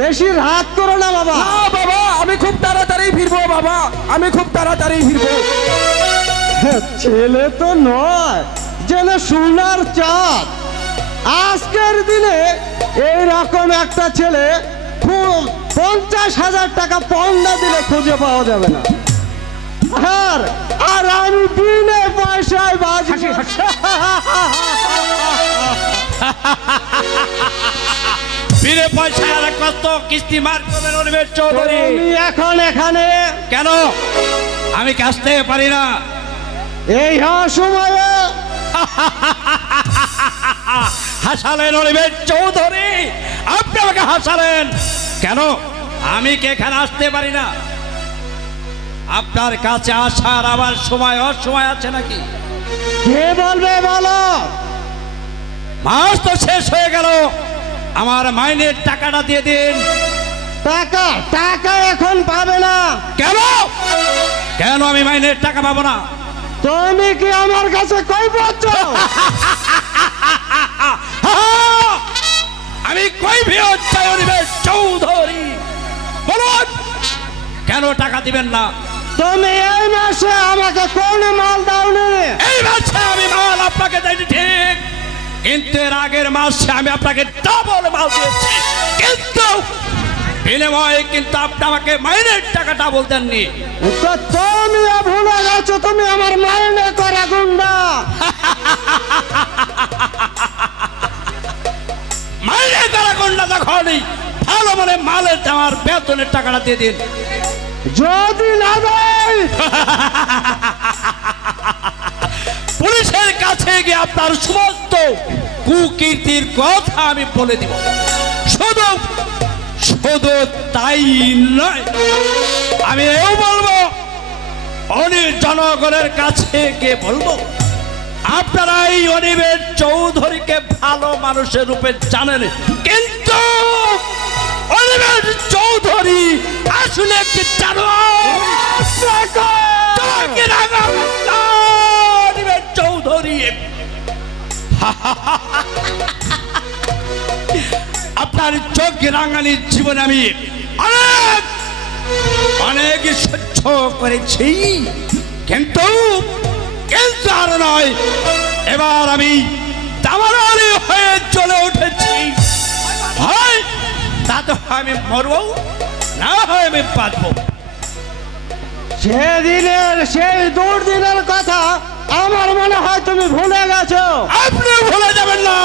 বেশি রাত করো না বাবা। না বাবা, আমি খুব তাড়াতাড়ি ফিরবো বাবা, আমি খুব তাড়াতাড়ি ফিরবো। ছেলে তো নয়, যেন সোনার চাঁদ। আজকের দিনে এইরকম একটা ছেলে 50,000 টাকা পাওনা দিলে খুঁজে পাওয়া যাবে না। আর আমি বিনে পয়সায় বাজি। ফিরে পয়সা আর কত কিস্তি মার করবেন অনিমেষ চৌধুরী? তুমি এখন এখানে কেন আমি কাজতে পারি না? এই সময়ে হাসালেন অনিমেষ চৌধুরী, আপনি আমাকে হাসালেন কেন? আমি কি এখানে আসতে পারি না? আপনার কাছে আসার আমার সময় অসময় আছে নাকি? কে বলবে বলো? মাস তো শেষ হয়ে গেল, আমার মাইনের টাকাটা দিয়ে দিন। টাকা টাকা এখন পাবে না। কেন কেন আমি মাইনের টাকা পাবো না? তুমি কি আমার কাছে কই পাচ্ছ? আমি কই ফেরত চাই অনিমেষ চৌধুরী, বলুন কেন টাকা দিবেন না? তুমি এই মাসে আমাকে কোন মাল দাওনি? এই মাসে আমি মাল আপনাকে দেইনি ঠিক, কিন্তু এর আগের মাসে আমি আপনাকে ডাবল মাল দিয়েছি, কিন্তু বিনিময়ে কিন্তু আপনি আমাকে মাইনের টাকা ডাবল দেননি। তো তুমি ভুলে গেছো, তুমি আমার মাইনে করা গুন্ডা। মাইনে করা গুন্ডা যখনই, ভালো মানে মালের আমার বেতনের টাকাটা দিয়ে দিন। যদি না দেয় পুলিশের কাছে গিয়ে আপনার সমস্ত কুকীর্তির কথা আমি বলে দিব। শুধু শুধু তাই নয়, আমি এও বলবো, অনিল জনগণের কাছে গিয়ে বলবো, আপনারা এই অনিমেষ চৌধুরীকে ভালো মানুষের রূপে জানেন, কিন্তু অনিমেষ চৌধুরী আসলে কি জানো? অনিমেষ চৌধুরী আপনার চোখ রাঙানির জীবনে আমি অনেক অনেক সহ্য করেছি, কিন্তু কিন্তু আর নয়, এবার আমি দামালি হয়ে চলে উঠেছি। হয় তাতে আমি মরবো, না হয় আমি বাঁচবো। সেদিনের সেই দুর্দিনের কথা আমার মনে হয় তুমি ভুলে গেছো। আপনি ভুলে যাবেন না,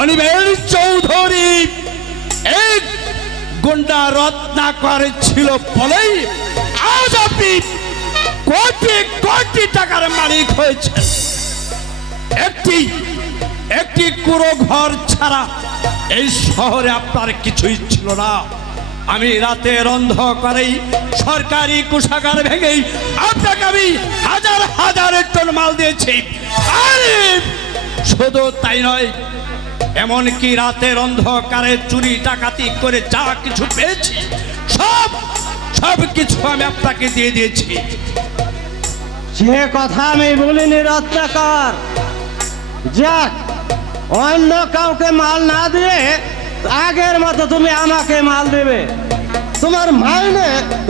অনিমেষ চৌধুরী এই গুন্ডা রত্নাকর ছিল বলেই আজ আপনি কোটি কোটি টাকার মালিক হয়েছেন। একটি একটি কুড়ো ঘর ছাড়া এই শহরে আপনার কিছুই ছিল না। আমি রাতের অন্ধকারেই সরকারি কোষাগার ভেঙেই আপনাকে আমি হাজার হাজার টন মাল দিয়েছি। আরে শুধু তাই নয়, এমনকি রাতের অন্ধকারে চুরি ডাকাতি করে যা কিছু পেয়েছি সব কিছু আমি আপনাকে দিয়ে দিয়েছি। সে কথা আমি বলিনি রত্নাকর। যাক, অন্য কাউকে মাল না দিয়ে আগের মতো তুমি আমাকে মাল দেবে।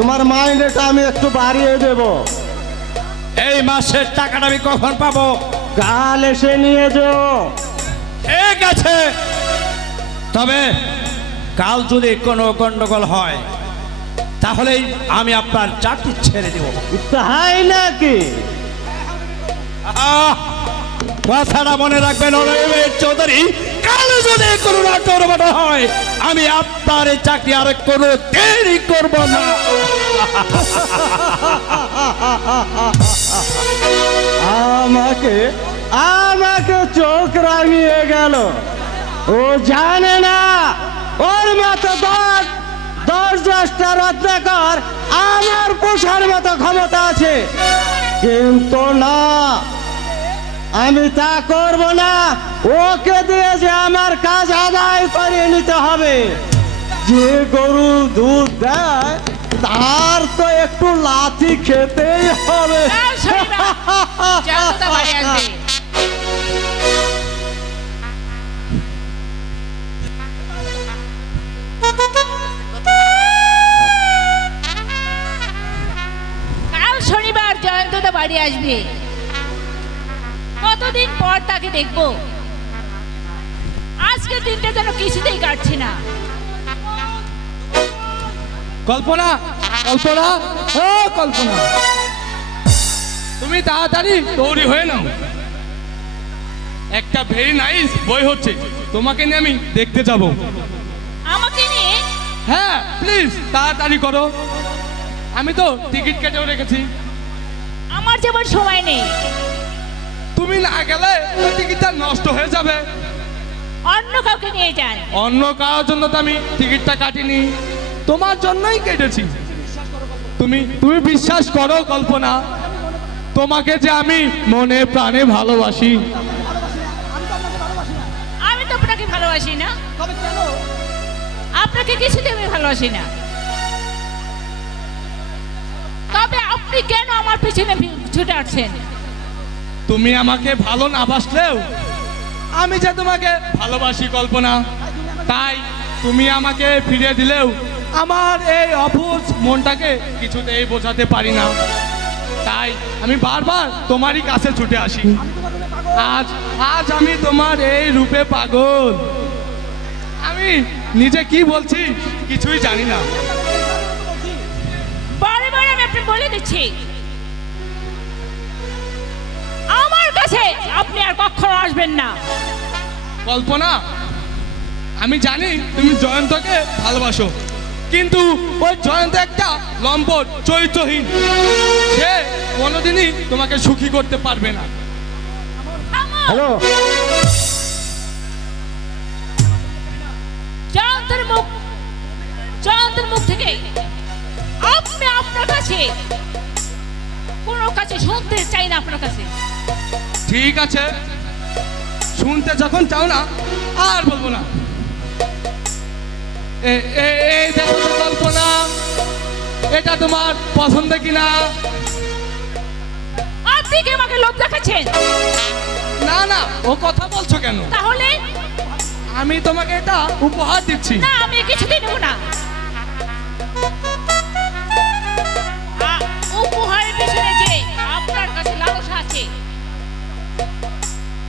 তোমার মাইনেটা আমি একটু বাড়িয়ে দেব। এই মাসের টাকাটা আমি কখন পাবো? কাল এসে নিয়ে যাও। ঠিক আছে, তবে কাল যদি কোনো গন্ডগোল হয় তাহলেই আমি আপনার চাকরি ছেড়ে দেব। তাই নাকি? কথাটা মনে রাখবেন চৌধুরী, কাল যদি কোনো নাটক হয় আমি আপনার এই চাকরি আর কোনো দেরি করব না। আমাকে চোখ রাঙিয়ে গেল। ও জানে না ওর মতো 10-10টা রত্নাকর আমার পোষার মতো ক্ষমতা আছে। কিন্তু না, আমি তা করব না। ওকে দিয়ে যে আমার কাজ আদায় করে নিতে হবে। যে গরু দুধ দেয় তার তো একটু লাথি খেতেই হবে। কাল শনিবার জয়ন্তদা বাড়ি আসবে। কতদিন পর তাকে দেখবো। আজকে দিনটা যেন কিছুতেই কাটছে না। কল্পনা, কল্পনা, ও কল্পনা, তুমি তাড়াতাড়ি তৈরি হয়ে নাও। একটা ভেরি নাইস বই হচ্ছে, তোমাকে নিয়ে আমি দেখতে যাব। আমাকে নিয়ে? হ্যাঁ, প্লিজ তাড়াতাড়ি করো। আমি তো টিকিট কেটেও রেখেছি। আমার যেমন সময় নেই। তুমি না গেলে টিকিটটা নষ্ট হয়ে যাবে। অন্য কাউকে নিয়ে যান। অন্য কারোর জন্য তো আমি টিকিটটা কাটিনি, তোমার জন্যই কেটেছি। তুমি বিশ্বাস করো কল্পনা, তোমাকে যে আমি মনে প্রাণে ভালোবাসি। আমি তো আপনাকে ভালোবাসি না। আপনাকে কিছুতে আমি ভালোবাসি না। তবে আপনি কেন আমার পিছনে ছুটে আসছেন? তুমি আমাকে ভালো না বাসলেও আমি যে তোমাকে ভালোবাসি কল্পনা, তাই তুমি আমাকে ফিরিয়ে দিলেও আমার এই অবুঝ মনটাকে কিছুতেই বোঝাতে পারি না। তাই আমি বারবার তোমারই কাছে ছুটে আসি। আজ আমি তোমার এই রূপে পাগল। আমি নিজে কি বলছি কিছুই জানি না। বারে বারে আমি আপনি বলে দিচ্ছি, আমার কাছে আপনি আর কখনো আসবেন না। কল্পনা, আমি জানি তুমি জয়ন্তকে ভালোবাসো, কিন্তু ওই জয়ন্ত একটা লম্পট চরিত্রহীন। সে কোনোদিনই তোমাকে সুখী করতে পারবে না। হ্যালো, জয়ন্তের মুখ থেকে আপনি আপনার কাছে কোনো কাছে শুনতে চাই না। আপনার কাছে ঠিক আছে, শুনতে যখন চাও না আর বলবো না। এই দেখো তো কল্পনা, এটা তোমার পছন্দ কিনা? আপনি কি আমাকে লোভ দেখাচ্ছেন? না না, ও কথা বলছো কেন? তাহলে আমি তোমাকে এটা উপহার দিচ্ছি। না, আমি কিছুতেই নেব না। উপহারের পিছনে যে আপনার কাছে লালসা আছে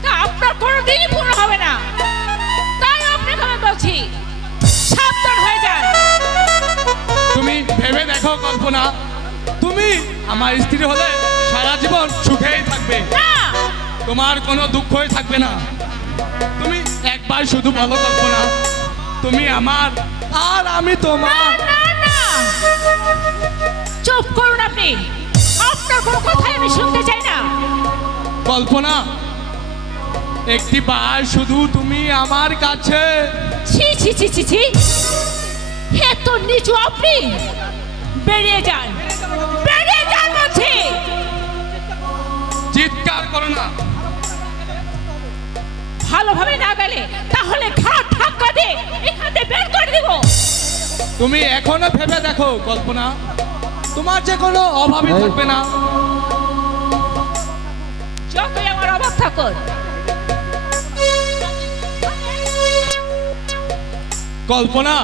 তা আপনার কোনোদিনই পূর্ণ হবে না। তাই আপনাকে আমি বলছি, সাবধান হয়ে যান। তুমি ভেবে দেখো কল্পনা, তুমি আমার স্ত্রী হলে সারা জীবন সুখেই থাকবে, তোমার কোনো দুঃখই থাকবে না। তুমি একবার শুধু বলো কল্পনা, তুমি আমার আর আমি তোমার। চুপ করুন আপনি, আপনার কোনো কথাই আমি শুনতে চাই না। কল্পনা, একটি বার শুধু তুমি আমার কাছে ছি ছি ছি ছি ছি, এত নিচু আপনি! বেরিয়ে যান, বেরিয়ে যান বলছি! চিৎকার করো না। ভালোভাবে না গেলে তাহলে ঘাট ধাক্কা দিয়ে এখান থেকে বের করে দিব। তুমি এখনো ভেবে দেখো কল্পনা, তোমার যে কোনো অভাবই থাকবে না। যতই আমার অভাব থাকুক, কল্পনা,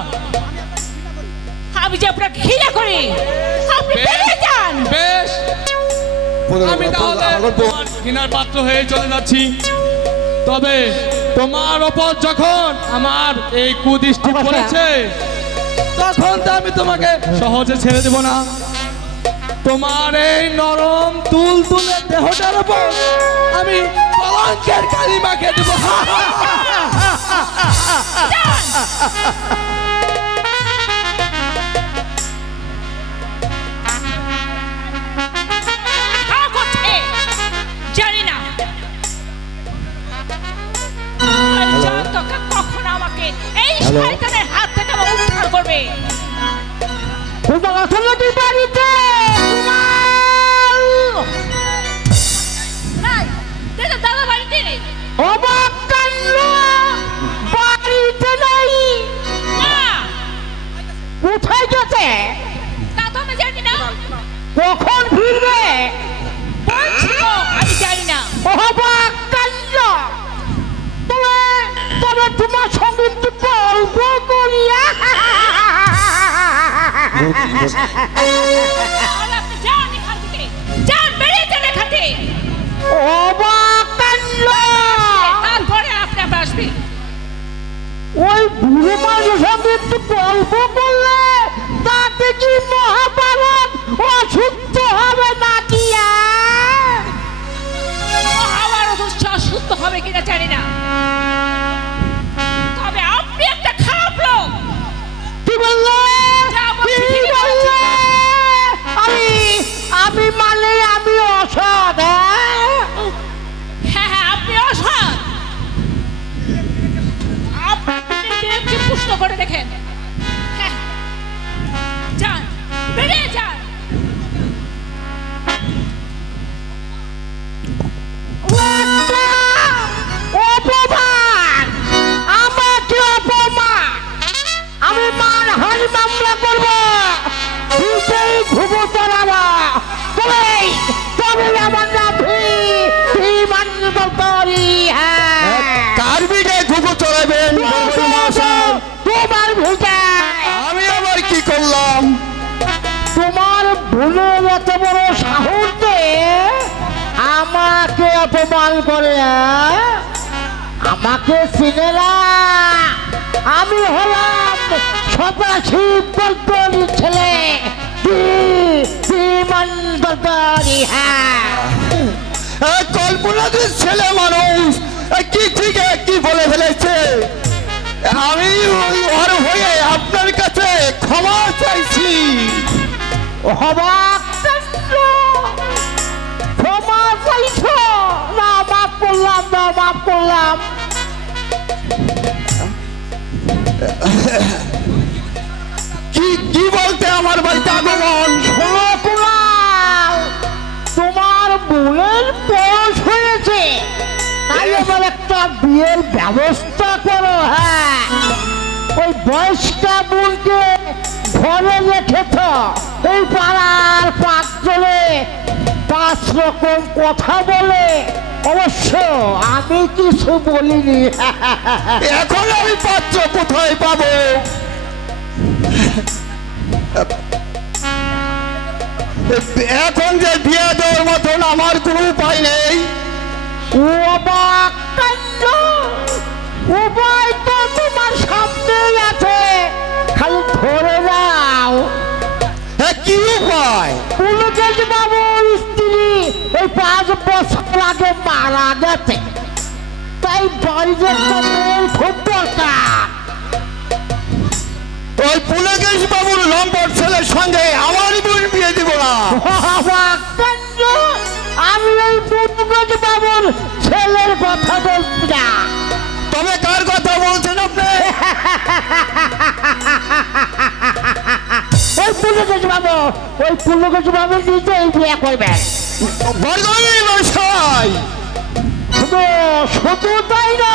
আমি যে আপনাকে ঘৃণা করি, আপনি বেরিয়ে যান। বেশ, আমি তাহলে তোমার ঘৃণার পাত্র হয়ে চলে যাচ্ছি। তবে তোমার ওপর যখন আমার এই কুদৃষ্টি পড়েছে, তখন তো আমি তোমাকে সহজে ছেড়ে দেব না। তোমার এই নরম তুলতুলে দেহটার উপর আমি কলঙ্কের কালি মাখিয়ে দেব। জানি না কখন আমাকে এই শয়তানের হাত থেকে উদ্ধার করবে। নাই, দাদা বাড়িতে নেই। বাড়িতে নাই, কোথায় গেছে তা তো আমি জানি না। কখন ফিরবে বলছি তো, আমি জানি না। অবাক কাণ্ড! তবে তোমার সঙ্গে একটু গল্প করিয়া তাহলে আপনি যান এখান থেকে, যান, বেরিয়ে যান এখান থেকে। অবাক কাণ্ড! তারপরে আপনি আবার আসবেন। ওই বুড়ো মানুষের সঙ্গে একটু গল্প করলে তাতে কি মহাভারত অশুদ্ধ হবে নাকি? মহাভারত অশুদ্ধ হবে কিনা জানি না, তবে আপনি একটা খারাপ লোক। কি বললে? আমি মানে আমি অসৎ? হ্যাঁ হ্যাঁ, আপনি অসৎ। আপনি বিবেককে পুষ্ট করে দেখেন। হ্যাঁ, যান, বেরিয়ে যান। অপমান! আমাকে অপমান! আমি মানহানি মামলা করব, দুটোই ঘুমো চড়াবো। তবে আমার নাম কার বিটে ঘুঘু চড়াবেন? তোমার ভিটায়। আমি আবার কি করলাম? তোমার বোনের এত বড় সাহস আমাকে অপমান করে, আমাকে চিনে না? আমি হলাম সদাশিব গল্পের ছেলে, কল্পনাদের ছেলে মানুষ কি ঠিক কি বলে ফেলেছে। আমি ওর হয়ে আপনার কাছে ক্ষমা চাইছি। অবাক কাণ্ড! ক্ষমা চাইছো? না, মাফ করলাম, না মাফ করলাম। কি বলতে আমার বাড়িতে আগমন? শোনো কুণাল, তোমার বোনের বয়স হয়েছে, তাই এবার একটা বিয়ের ব্যবস্থা করো। হ্যাঁ, ওই বয়স্কা বোনকে ঘরে রেখেছ, এই পাড়ার পাঁচজনে 5 রকম কথা বলে। অবশ্য আমি কিছু বলিনি। এখন আমি পাত্র কোথায় পাবো? এখন যে বিয়ে দেওয়ার মতন আমার কোনো উপায় নেই। অবাক কাণ্ড! উপায় তো তোমার সামনেই আছে, খালি ধরে নাও। কি উপায়? পুলকেশ বাবুর স্ত্রী ওই 5 বছর আগে মারা গেছে, তাই বাড়িতে একটা মেয়ের খুব দরকার। ওই পুলকেশ বাবুর নম্বর ছেলের সঙ্গে আমার বোন বিয়ে দিব না। অবাক কাণ্ড! আমি ওই পুলকেশ বাবুর ছেলের কথা বলছি না। তবে কার কথা বলছেন আপনি? ওই পুলকেশ বাবু, ওই পুলকেশ বাবু নিজেই বিয়ে করবেন। বরদানি মশাই, শুধু তাই না,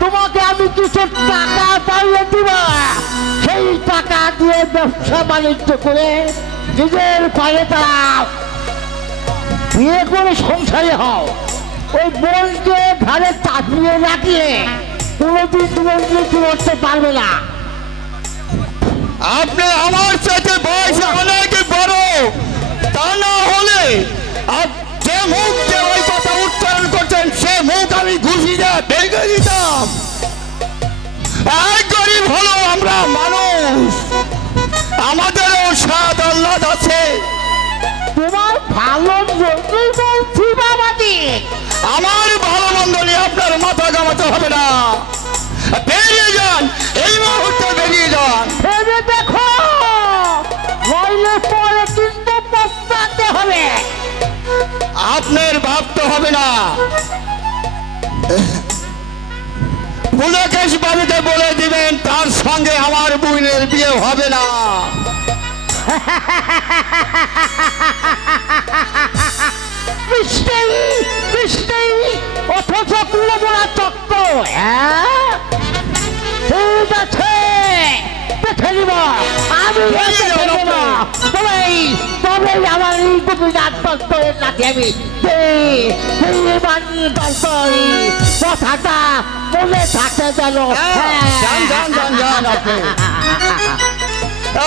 তোমাকে আমি কিছু টাকা পাইয়ে দিব। সেই টাকা দিয়ে ব্যবসা বাণিজ্য করে নিজের পায়ে দাঁড়াও, বিয়ে করে সংসারী হও। ওই বোনকে ঘরে চাপিয়ে রাখিয়ে কোনোদিন দুর্নীতি করতে পারবে না। আপনি আমার সাথে বয়স অনেক বড়, তা না হলে যে মুখ যে ওই কথা উচ্চারণ করছেন সে মুখ আমি ঘুষিয়ে ভেঙে দিতাম। এক গরিব হলো আমরা মানুষ, আমাদেরও স্বাদ আহ্লাদ আছে। তোমার ভালো জন্যই বলছি বাবাজি, আমার ভালো মন্দ নিয়ে আপনার মাথা ঘামাতে হবে না। বেরিয়ে যান, এই মুহূর্তে বেরিয়ে যান। ভেবে দেখো, নইলে পরে কিন্তু পস্তাতে হবে। আপনার ভাবতে হবে না, পুলকেশ বাবুকে বলে দিবেন তার সঙ্গে আমার বোনের বিয়ে হবে না। অথচ কুলবোনা চক্র। ঠিক আছে, দেখে নিব আমি, তবেই আমার এই গোপীনাথ দত্তের নাকি আমি কথাটা মনে থাকে যেন।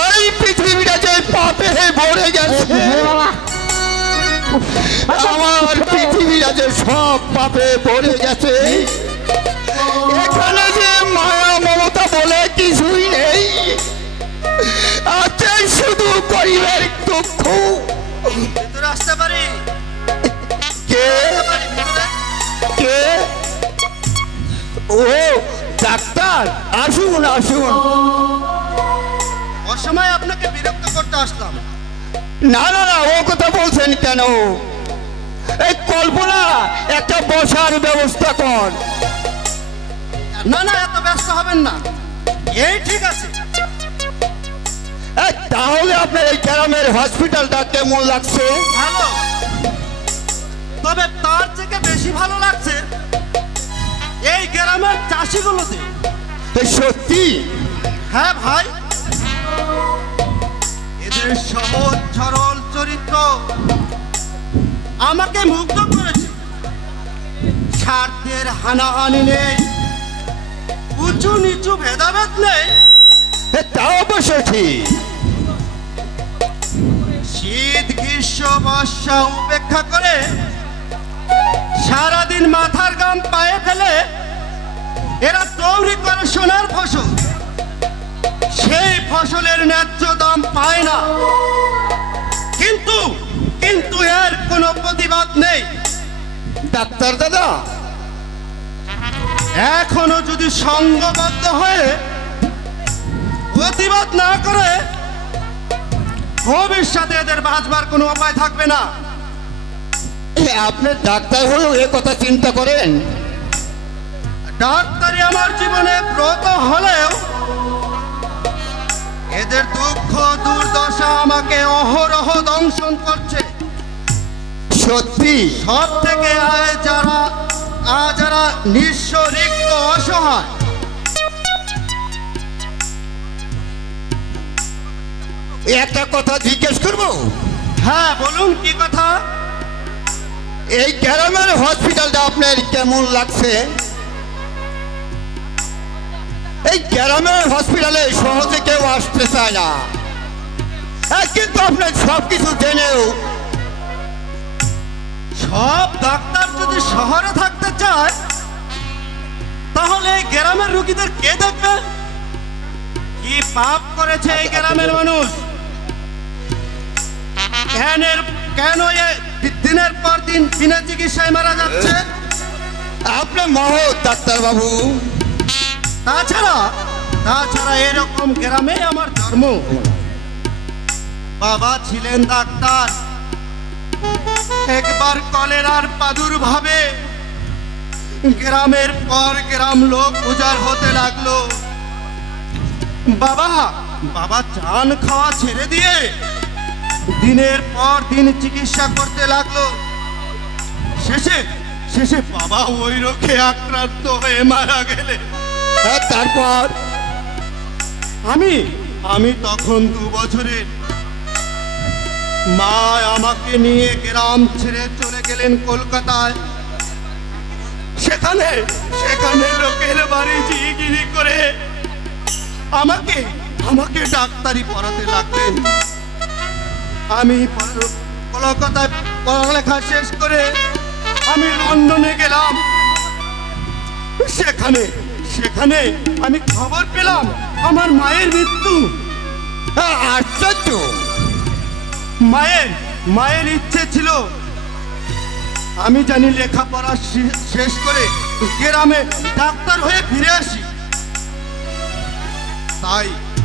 এই পৃথিবীটা যে পাপে ভরে গেছে, আমার পৃথিবীটা যে সব পাপে ভরে গেছে, এখানে যে মায়া মমতা বলে কিছুই নেই, আছে শুধু গরিবের দুঃখ। আসতে পারি? কে কে? ও ডাক্তার, আসুন আসুন। অসময় আপনাকে বিরক্ত করতে আসলাম। না না না, ও কথা বলছেন কেন? এই কল্পনা, একটা বসার ব্যবস্থা কর। না না, এত ব্যস্ত হবেন না, এই ঠিক আছে। তাহলে আপনার এই গ্রামের হসপিটালটা কেমন লাগছে? ভালো, তবে তার থেকে বেশি ভালো লাগছে এই গ্রামের চাষিগুলোতে। সত্যি? হ্যাঁ ভাই, এদের সহজ সরল চরিত্র আমাকে মুগ্ধ করেছে। স্বার্থের হানাহানি নেই, উঁচু নিচু ভেদাভেদ নেই। তা অবশ্য ঠিক। শীত গ্রীষ্ম বর্ষা উপেক্ষা করে সারাদিন মাথার গাম পায়ে ফেলে এরা তৈরি করে সোনার ফসল। সেই ফসলের ন্যায্য দাম পায় না, কিন্তু কিন্তু এর কোনো প্রতিবাদ নেই। ডাক্তার দাদা, এখনো যদি সংঘবদ্ধ হয়ে প্রতিবাদ না করে ভবিষ্যতে এদের বাঁচবার কোনো উপায় থাকবে না। আপনি ডাক্তার হলেও এ কথা চিন্তা করেন? ডাক্তারি আমার জীবনে ব্রত হলেও এদের দুঃখ দুর্দশা আমাকে অহরহ দংশন করছে। সত্যি? সব থেকে যারা নিঃস্ব রিক্ত অসহায়, একটা কথা জিজ্ঞেস করবো? হ্যাঁ বলুন, কি কথা? এই গ্রামের হসপিটালটা আপনার কেমন লাগছে? এই গ্রামের হসপিটালে সহজে কেউ আসতে চায় না, কিন্তু আপনার সবকিছু জেনেও সব ডাক্তার যদি শহরে থাকতে চায় তাহলে এই গ্রামের রোগীদের কে দেখবে? কি পাপ করেছে এই গ্রামের মানুষ? কেন দিনের পর দিন বিনা চিকিৎসায় মারা যাচ্ছে? আপনার মহৎ ডাক্তার বাবু। তাছাড়া এরকম গ্রামে আমার জন্ম। বাবা ছিলেন ডাক্তার, একবার কলেরার প্রাদুর্ভাবে গ্রামের পর গ্রাম লোক উজাড় হতে লাগলো। বাবা বাবা চান খাওয়া ছেড়ে দিয়ে দিনের পর দিন চিকিৎসা করতে লাগলো। শেষে শেষে বাবা ওই রোগে আক্রান্ত হয়ে মারা গেলে। তারপর আমি তখন 2 বছরের। মা আমাকে নিয়ে গ্রাম ছেড়ে চলে গেলেন কলকাতায়। সেখানে লোকের বাড়ি জিগিরি করে আমাকে ডাক্তারি পড়াতে লাগলেন। আমি কলকাতায় পড়ালেখা শেষ করে আমি লন্ডনে গেলাম। সেখানে আমি খবর পেলাম আমার মায়ের মৃত্যু। আশ্চর্য! মায়ের ইচ্ছে ছিল আমি জানি লেখাপড়া শেষ করে গ্রামে ডাক্তার হয়ে ফিরে আসি।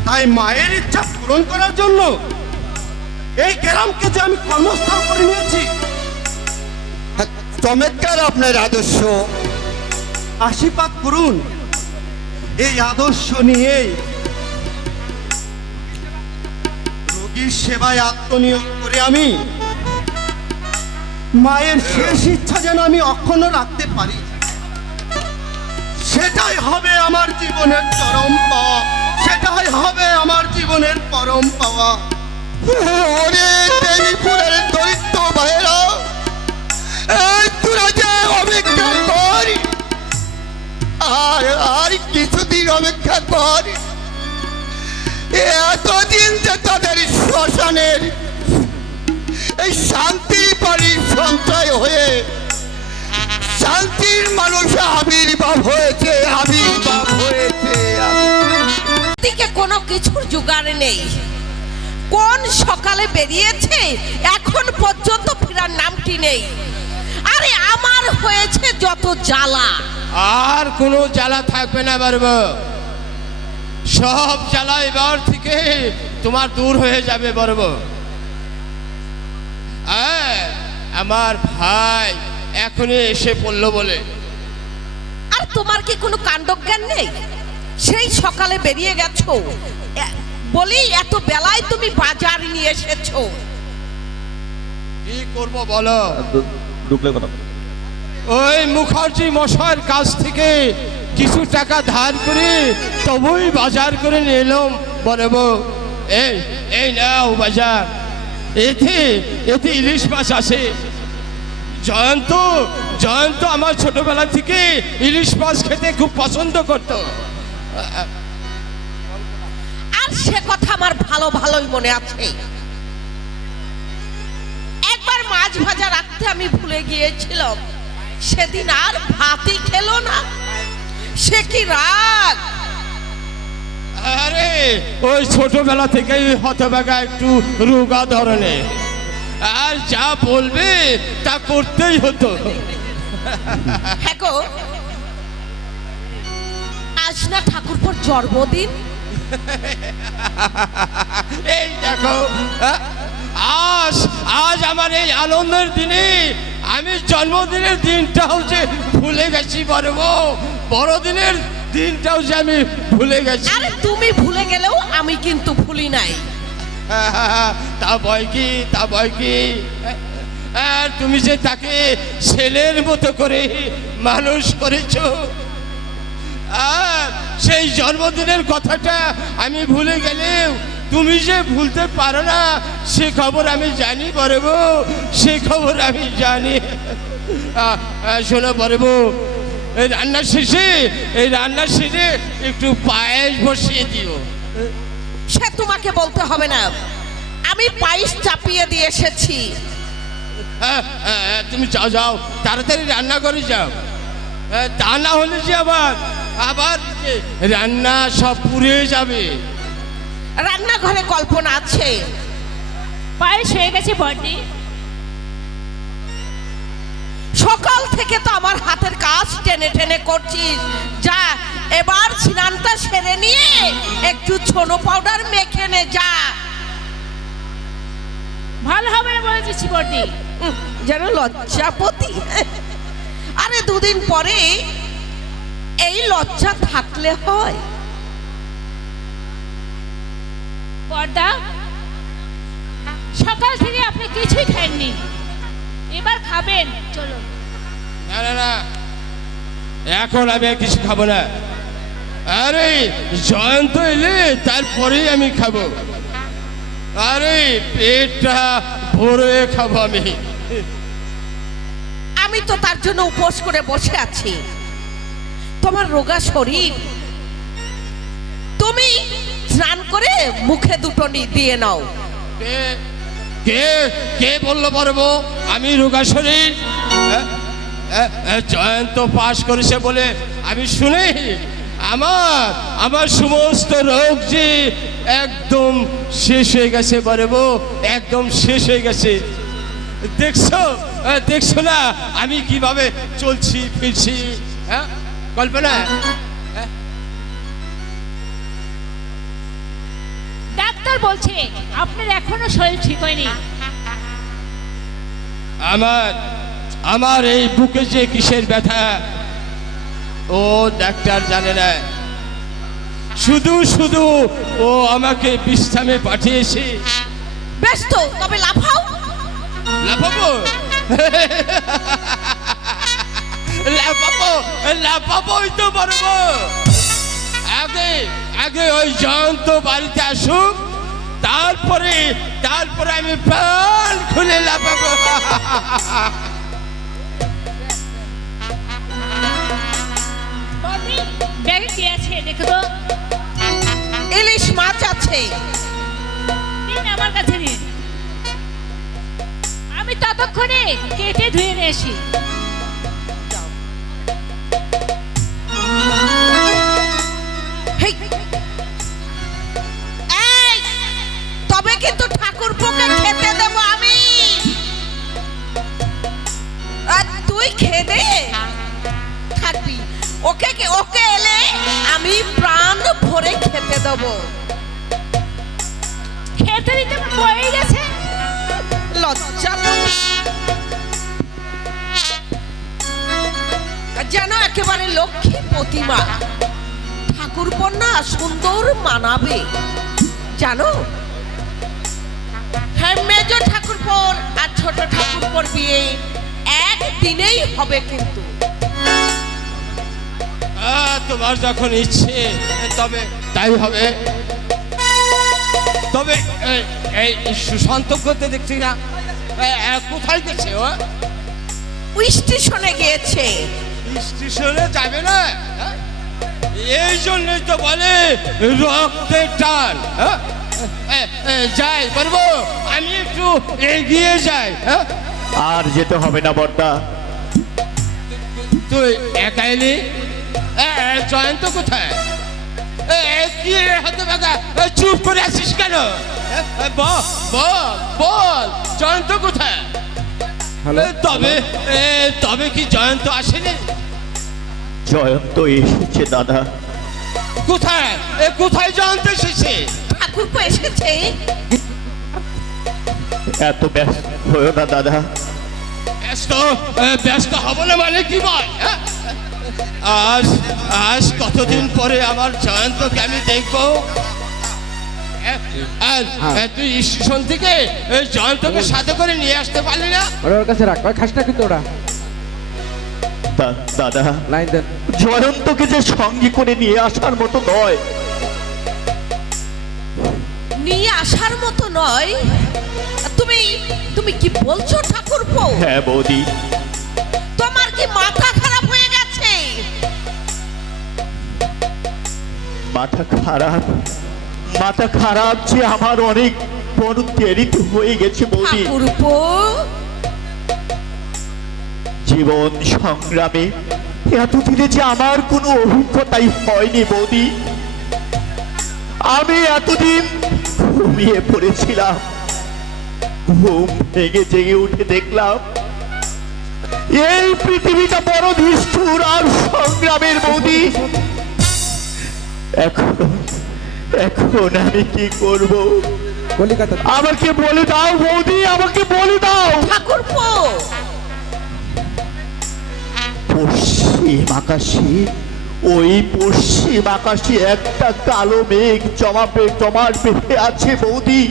তাই মায়ের ইচ্ছা পূরণ করার জন্য এই গ্রামকে যে আমি কর্মস্থল করে নিয়েছি। চমৎকার আপনার আদর্শ, আশীর্বাদ করুন। এই আদর্শ নিয়েই রোগীর সেবায় আত্মনিয়োগ করে আমি মায়ের শেষ ইচ্ছা যেন আমি অক্ষুণ্ণ রাখতে পারি, সেটাই হবে আমার জীবনের চরম পাওয়া, সেটাই হবে আমার জীবনের পরম পাওয়া। ওরে দেবীপুরের দরিদ্র ভাইরা, তোরা যে অপেক্ষা কর, আর কিছুদিন অপেক্ষা কর। এতদিন যে তাদের শ্মশানের এই শান্তির বাড়ি সঞ্চয় হয়ে শান্তির মানুষ আবির্ভাব হয়েছে। দিকে কোনো কিছুর জোগাড় নেই। কোন সকালে বেরিয়েছে এখন পর্যন্ত ফেরার নামটি নেই। আরে আমার হয়েছে যত জ্বালা। আর কোনো জ্বালা থাকবে না বারবো, সব জ্বালা এবার থেকে তোমার দূর হয়ে যাবে বারবো। আমার ভাই এখনই এসে পড়লো বলে। আর তোমার কি কোনো কাণ্ডজ্ঞান নেই? সেই সকালে বেরিয়ে গেছো বলি এত বেলায় তুমি বাজার নিয়ে এসেছো। কি করবো বলো? ওই মুখার্জি মশাইয়ের কাছ থেকে কিছু টাকা ধার করে তবুই বাজার করে নিয়ে এলাম বলবো। এই নাও বাজার, এতে ইলিশ মাছ আছে। জয়ন্ত আমার ছোটবেলা থেকে ইলিশ মাছ খেতে খুব পছন্দ করতো। আর সে কথা আমার ভালোই মনে আছে। একবার মাছ ভাজা রাখতে আমি ভুলে গিয়েছিলাম, সেদিন আর ভাতই খেলো না। সে কি রাগ! আরে ওই ছোটবেলা থেকেই হতভাগা একটু রোগা ধরনের, আর যা বলবে তা করতেই হতো। হ্যাঁ গো, আজ না ঠাকুরপোর জন্মদিন। এই দেখো, আজ আমার এই আনন্দের দিনে আমি জন্মদিনের দিনটাও যে ভুলে গেছি, বড়দিনের দিনটাও যে আমি ভুলে গেছি। আরে তুমি ভুলে গেলেও আমি কিন্তু ভুলি নাই। তা ভয় কি? আর তুমি যে তাকে ছেলের মতো করে মানুষ করেছ, আর সেই জন্মদিনের কথাটা আমি ভুলে গেলেও তুমি যে ভুলতে পারো না সে খবর আমি জানি বড়বু, সে খবর আমি জানি। শোনো বড়বু, এই রান্নার শেষে একটু পায়েস বসিয়ে দিও। সে তোমাকে বলতে হবে না, আমি পায়েস চাপিয়ে দিয়ে এসেছি। তুমি যাও তাড়াতাড়ি রান্না করে যাও, তা না হলে যে আবার রান্না সব পুড়ে যাবে। রান্নাঘরে কল্পনা আছে। পায়েস হয়ে গেছে বড়দি। সকাল থেকে তো আমার হাতের কাজ টেনে টেনে করছিস। যা এবার স্নানটা সেরে নিয়ে একটু ছোনো পাউডার মেখে নে যা। ভালো হবে না বলে দিচ্ছি বড়দি। যেন লজ্জাপতি। আর আরে দুদিন পরে এই লজ্জা থাকলে হয়? বর্দা, সকাল থেকে আপনি কিছুই খাননি, এবার খাবেন, চলুন। না না না, এখন আমি আর কিছু খাবো না। আরে জয়ন্ত এলে তারপরেই আমি খাবো। আরে পেটটা ভরে খাবো আমি। আমি তো তার জন্য উপোস করে বসে আছি। তোমার রোগা শরীর, তুমি স্নান করে মুখে দুটো দিয়ে নাও। কে কে কে বললো পারবো আমি রোগা শরীর? জয়ন্ত পাশ করেছে বলে আমি শুনি? আমার সমস্ত রোগ যে একদম শেষ হয়ে গেছে পারবো, একদম শেষ হয়ে গেছে। দেখছো না আমি কিভাবে চলছি ফিরছি? হ্যাঁ, কল্পনা। ডাক্তার বলছে আপনার এখনো শরীর ঠিক হয়নি। আমার এই বুকে যে কিসের ব্যথা ও ডাক্তার জানে না। শুধু শুধু ও আমাকে বিশ্রামে পাঠিয়েছে। বেশ তো, তবে লাফাও। লাফাবো লাফাবো লাফাবোই তো পারবো। আগে ওই জয়ন্ত বাড়িতে আসুক, তারপরে আমি প্রাণ খুলে লাফাবো। ব্যাগে কি আছে দেখো তো। ইলিশ মাছ আছে। দিন, আমার কাছে দিন, আমি ততক্ষণে কেটে ধুয়ে নিয়ে আসি। হেই, এই, তবে কিন্তু ঠাকুরপোকে খেতে দেব আমি। আর তুই খেয়ে দে, থাকবি। ওকে এলে আমি প্রাণ ভরে খেতে দেব। খেতে দিতে বয়ে গেছে। লজ্জা যেন একেবারে লক্ষ্মী প্রতিমা। ঠাকুর কন্যা সুন্দর মানাবে জানো। হ্যাঁ, মেজ ঠাকুরপোর আর ছোট ঠাকুরপোর বিয়ে একদিনেই হবে কিন্তু। তোমার যখন ইচ্ছে তবে তাই হবে। তবে এই সুশান্ত করতে দেখছি না, কোথায় গেছে ও? ওই স্টেশনে গিয়েছে। স্টেশনে যাবে না? এই জন্যই তো বলে রক্তের টান। যাই পারবো, আমি একটু এগিয়ে যাই। আর যেতে হবে না বড়দা। তুই একা এলি? জয়ন্ত কোথায়? কি হাতে বাগা চুপ করে আছিস কেন? বল জয়ন্ত কোথায়? তবে কি জয়ন্ত আসেনি? জয়ন্ত এসেছে দাদা। কোথায় জয়ন্ত এসেছে? ঠাকুরপো এসেছে। এত ব্যস্ত হয়েও না দাদা। ব্যস্ত হব না মানে কি বল? আজ কতদিন পরে আমার জয়ন্তকে আমি দেখবো। তুই স্টেশন থেকে জয়ন্তকে সাথে করে নিয়ে আসতে পারলি না? ওর কাছে রাখ, খাস না কিন্তু ওরা। দাদা, লাইন দেন। জয়ন্তকে যে সঙ্গে করে নিয়ে আসার মতো নয়। নিয়ে আসার মতো নয়? তুমি কি বলছো ঠাকুরপো? হ্যাঁ বৌদি। তোমার কি মাথা খারাপ হয়ে গেছে? মাথা খারাপ যে আমার অনেক বড় দেরিতে হয়ে গেছে বৌদি। ঠাকুরপো, জীবন সংগ্রামে এতদিনে যে আমার কোনো অভিজ্ঞতাই হয়নি বৌদি। আমি এতদিন ঘুমিয়ে পড়েছিলাম, ঘুম ভেঙে জেগে উঠে দেখলাম এই পৃথিবীটা বড় নিষ্ঠুর আর সংগ্রামের বৌদি। এখন আমি কি করব? কলিকাতা আমাকে বলে দাও বৌদি, আমাকে বলে দাও। ঠাকুরপো, পশ্চিম আকাশে, ওই পশ্চিম আকাশে একটা কালো মেঘ জমাট বেঁধে আছে বৌদি।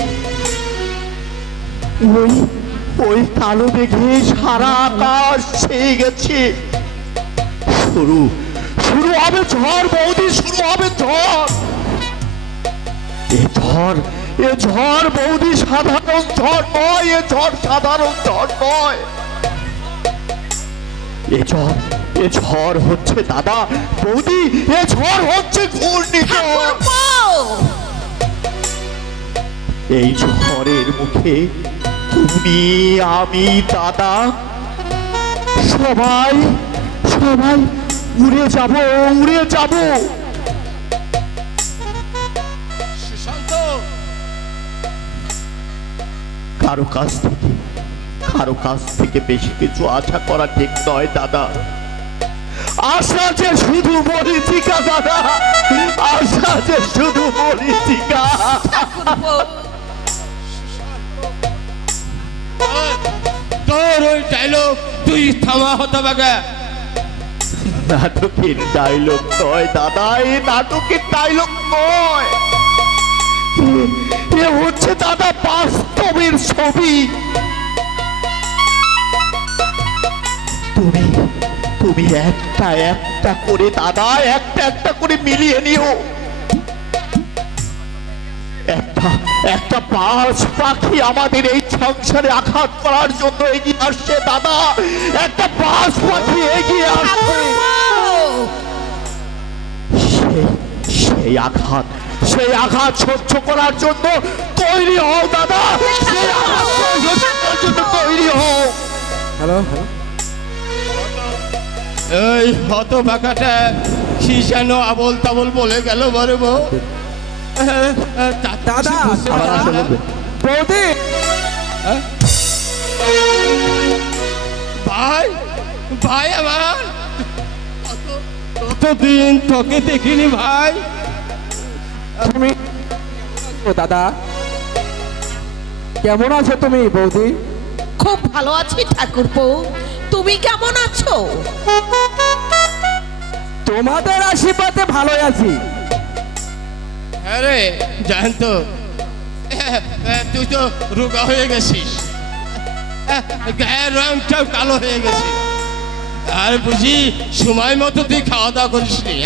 ওই কালো মেঘে সারা আকাশ ছেয়ে গেছে। শুরু হবে ঝড় বৌদি, শুরু হবে ঝড়। এ ঝড় বৌদি সাধারণ ঝড় নয়, এ ঝড় সাধারণ ঝড় নয়। এ ঝড় হচ্ছে দাদা বৌদি, এ ঝড় হচ্ছে ঘূর্ণিঝড়। এই ঝড়ের মুখে তুমি, আমি, দাদা সবাই উড়ে যাব। সুশান্ত, কারো কাছ থেকে বেশি কিছু আশা করা ঠিক নয় দাদা। আশা যে শুধু মরীচিকা দাদা, আশা যে শুধু মরীচিকা। তোর ওই ডায়লগ তুই থামা হতে বাগা। নাটকের ডায়লগ নয় দাদা, এই নাটকের ডায়লগ নয়, এ হচ্ছে দাদা বাস্তবের ছবি। তুমি একটা করে দাদা, একটা করে মিলিয়ে নিও। একটা পাঁচ পাখি আমাদের এই সংসারে আঘাত করার জন্য এগিয়ে আসছে দাদা, একটা পাঁচ পাখি এগিয়ে আসছে। সেই আঘাত সহ্য করার জন্য তৈরি হও দাদা, সেই আঘাত সহ্য করার জন্য তৈরি হও। হ্যালো, এই হত বাঁকাটা কি যেন আবল তাবল বলে গেল বরে বউ। দাদা বৌদি, ভাই আমার কতদিন তোকে দেখিনি ভাই। তুমি দাদা কেমন আছো তুমি বৌদি? খুব ভালো আছি ঠাকুরপো, তুমি কেমন আছো? তোমাদের আশীর্বাদে ভালোই আছি। আরে জানতো, তুই তো রোগা হয়ে গেছিস, গায়ের রংটাও কালো হয়ে গেছে, আর বুঝি সময় মতো তুই খাওয়া দাওয়া করিস নি।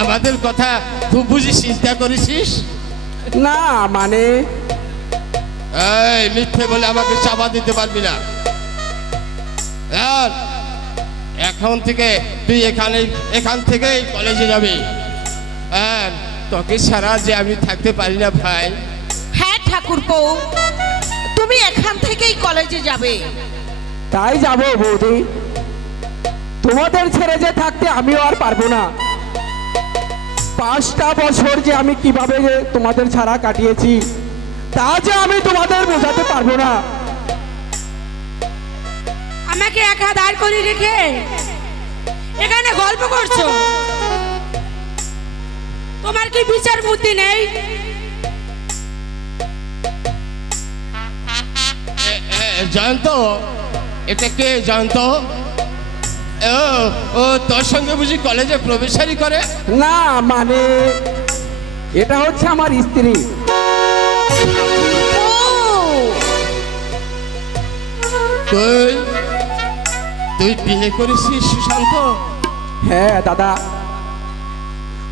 আমাদের কথা খুব বুঝি চিন্তা করেছিস না? মানে এই মিথ্যে বলে আমাকে চাপা দিতে পারবি না। আর এখন থেকে তুই এখান থেকেই কলেজে যাবি। তোকে ছাড়া যে আমি থাকতে পারি না ভাই। হ্যাঁ ঠাকুরপো, তুমি এখান থেকেই কলেজে যাবে। তাই যাবো বৌদি, তোমাদের ছেড়ে যে থাকতে আমিও আর পারবো না। 5টা বছর যে আমি কিভাবে যে তোমাদের ছাড়া কাটিয়েছি তা যে আমি তোমাদের বোঝাতে পারবো না। আমাকে একা দাঁড় করে রেখে এখানে গল্প করছো, তোমার কি বিচার বুদ্ধি নেই? জানতো এটা কে? জানতো ও তোর সঙ্গে বুঝি কলেজে প্রবেশারি করে? না মানে এটা হচ্ছে আমার স্ত্রী। তুই বিয়ে করেছিস সুশান্ত? হ্যাঁ দাদা,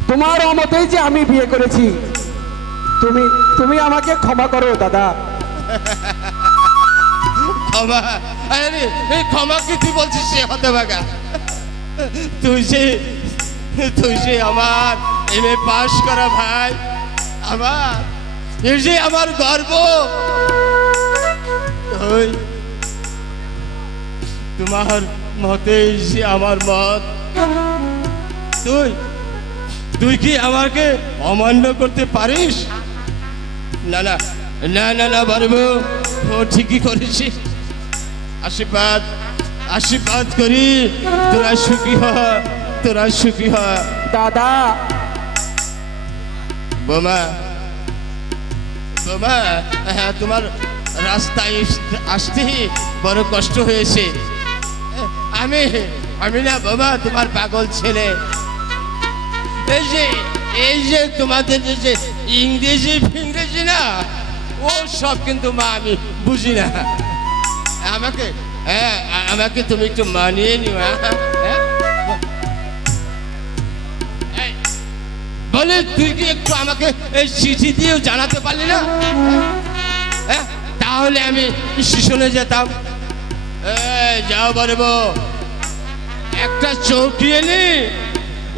তোমার অমতেই যে আমি বিয়ে করেছি। তুমি আমাকে ক্ষমা করো দাদা। ক্ষমা? আরে এই ক্ষমা কি তুই বলছিস সে হতে বাগা? তুই যে আমার এমএ পাস করা ভাই, আমার গর্ব। তোমার মতেই যে আমার মত। তুই কি আমাকে অমান্য করতে পারিস? না না না না না বলবো, ও ঠিকই করেছিস। আশীর্বাদ করি, তোরা সুখী হ দাদা। বোমা, হ্যাঁ তোমার রাস্তায় আসতে বড় কষ্ট হয়েছে। আমি আমি না বাবা তোমার পাগল ছেলে। এই যে তোমাদের যে ইংরেজি ফিংরেজি না, ও সব কিন্তু মা আমি বুঝি না। আমাকে তুমি একটু মানিয়ে নিও। বলে তুই কি একটু আমাকে এই চিঠি দিয়েও জানাতে পারলি না? তাহলে আমি স্টেশনে যেতাম। যাও বলবো, একটা চৌকি এনে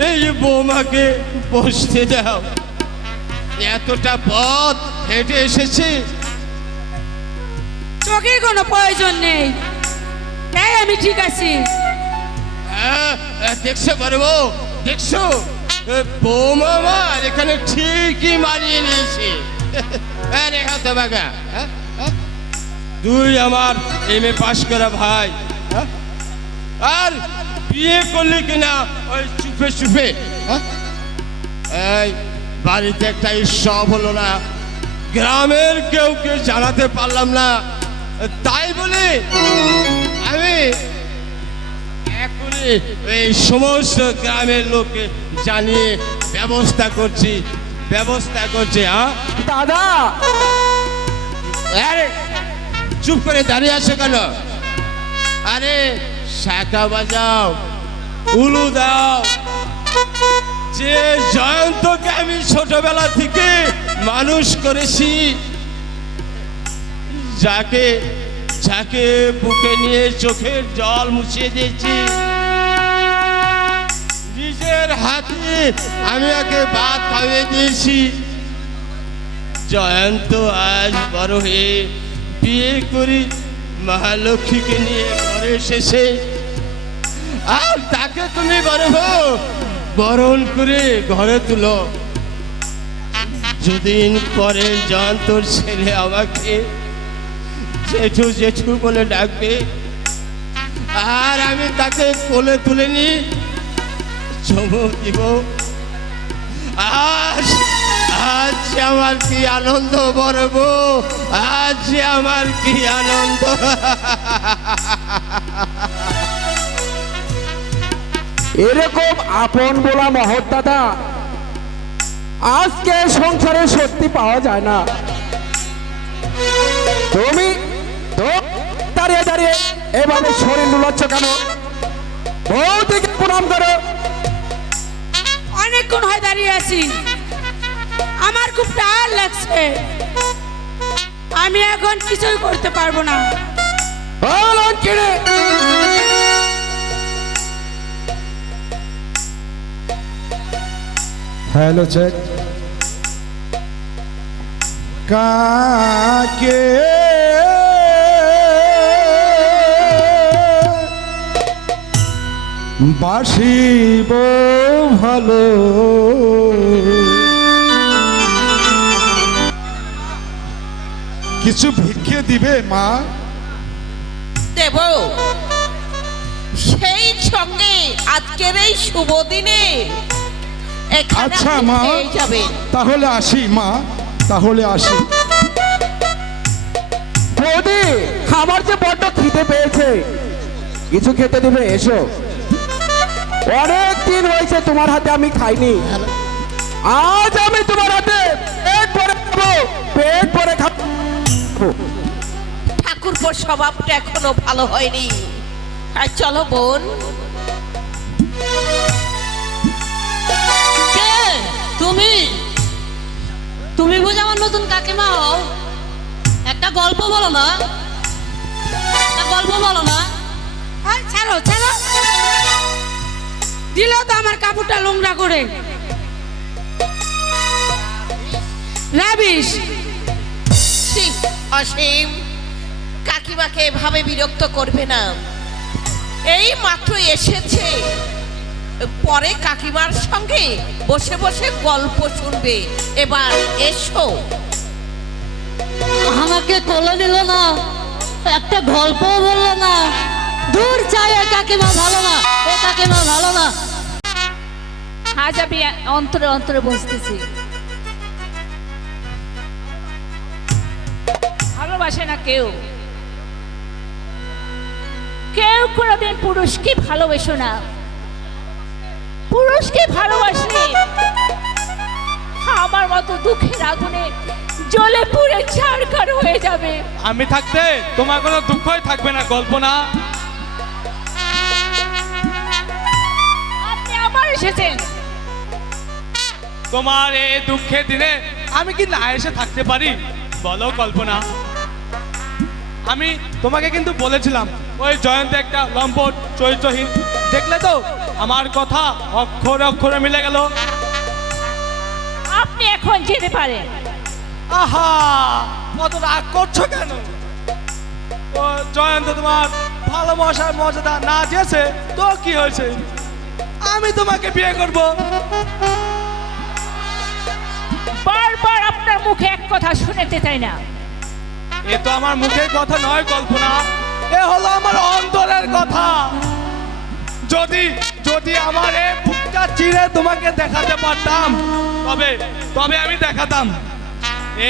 এই বৌমাকে বসতে দাও। এতটা পথ হেঁটে এসেছি। চোখের কোনো প্রয়োজন নেই, তাই আমি ঠিক আছি। দেখছো বলবো, দেখছো বৌমা আমার এখানে ঠিকই মানিয়ে নিয়েছি। তুই আমার MA পাশ করা ভাই, আর বিয়ে করলি কিনা ওই চুপে চুপে। এই বাড়িতে একটা সব হলো না, গ্রামের কেউ জানাতে পারলাম না, তাই বলে আমি এখনই এই সমস্ত গ্রামের লোককে জানিয়ে ব্যবস্থা করছি। দাদা, আরে চুপ করে দাঁড়িয়ে আছো কেন? আরে শাঁখা বাজাও, উলু দাও। যে জয়ন্তকে আমি ছোটবেলা থেকে মানুষ করেছি, যাকে বুকে নিয়ে চোখের জল মুছিয়ে দিয়েছি, নিজের হাতে আমি ওকে ভাত খাইয়ে দিয়েছি, জয়ন্ত আজ বড় হয়ে বিয়ে করি মহালক্ষ্মীকে নিয়ে ঘরে এসেছে, আর তাকে তুমি বরণ করে ঘরে তুলো। দুদিন পরে জয়ন্তর ছেলে আমাকে জেঠু জেঠু বলে ডাকবে, আর আমি তাকে কোলে তুলে নি চুমু দিব। আজ আমার কি আনন্দ বলব, আজ আমার কি আনন্দ। এরকম আপন বলা মহৎ দাদা আজকে সংসারে সত্যি পাওয়া যায় না। তুমি দাঁড়িয়ে দাঁড়িয়ে এভাবে শরীর লুলাচ্ছ কেন? বৌদিকে প্রণাম করো। অনেকক্ষণ হয় দাঁড়িয়ে আছি, আমার খুব টায়ার লাগছে, আমি এখন কিছুই করতে পারবো না। Hello check. কাকে বাসিব ভালো, কিছু ভিক্ষে দিবে মা? দেব, সেই সঙ্গে আজকের এই শুভ দিনে আচ্ছা মা, তাহলে আসি মা, তাহলে আসি। বৌদি, আমার যে বড্ড খিদে পেয়েছে, কিছু খেতে দেবে? এসো, অনেক দিন হয়েছে তোমার হাতে আমি খাইনি, আজ আমি তোমার হাতে পেট ভরে খাবো। ঠাকুরপোর স্বভাবটা এখনো ভালো হয়নি। আর চলো বোন। কে তুমি? তুমি বুঝি আমার নতুন কাকিমা হও? একটা গল্প বলো না, ছাড়ো ছাড়ো, দিল তো আমার কাপড়টা নোংরা করে। রাবিশ। অসীম, কাকিমাকে এভাবে বিরক্ত করবে না, এই মাত্র এসেছে, পরে কাকিমার সঙ্গে বসে বসে গল্প শুনবে। এবার এসো। আমাকে কোলে নিল না, একটা গল্প বললো না। দূর চাই, এ কাকিমা ভালো না, এ কাকিমা ভালো না। আজ আমি অন্তরে অন্তরে বসতেছি, ভালোবাসে না কেউ, কেউ কোনোদিন পুরুষকে ভালোবাসো না। পুরুষকে ভালোবাসলে আমার মতো দুঃখের আগুনে জ্বলে পুড়ে ছারখার হয়ে যাবে। আমি থাকতে তোমার কোনো দুঃখই থাকবে না কল্পনা। আপনি আবার এসেছেন। তোমার এই দুঃখের দিনে আমি কি না এসে থাকতে পারি বলো কল্পনা? আমি তোমাকে কিন্তু বলেছিলাম ওই জয়ন্ত একটা লম্পট চরিত্রহীন। দেখলে তো আমার কথা অক্ষরে অক্ষরে মিলে গেল। আপনি এখন যেতে পারেন। আহা, কত রাগ করছো কেন? ও জয়ন্ত তোমার ভালোবাসার মর্যাদা না দিয়েছে তো কি হয়েছে? আমি তোমাকে বিয়ে করব। বারবার আপনার মুখে এক কথা শুনতে চাই না। এ তো আমার মুখের কথা নয় কল্পনা, এ হলো আমার অন্তরের কথা। যদি যদি আমার এই বুকটা চিরে তোমাকে দেখাতে পারতাম তবে আমি দেখাতাম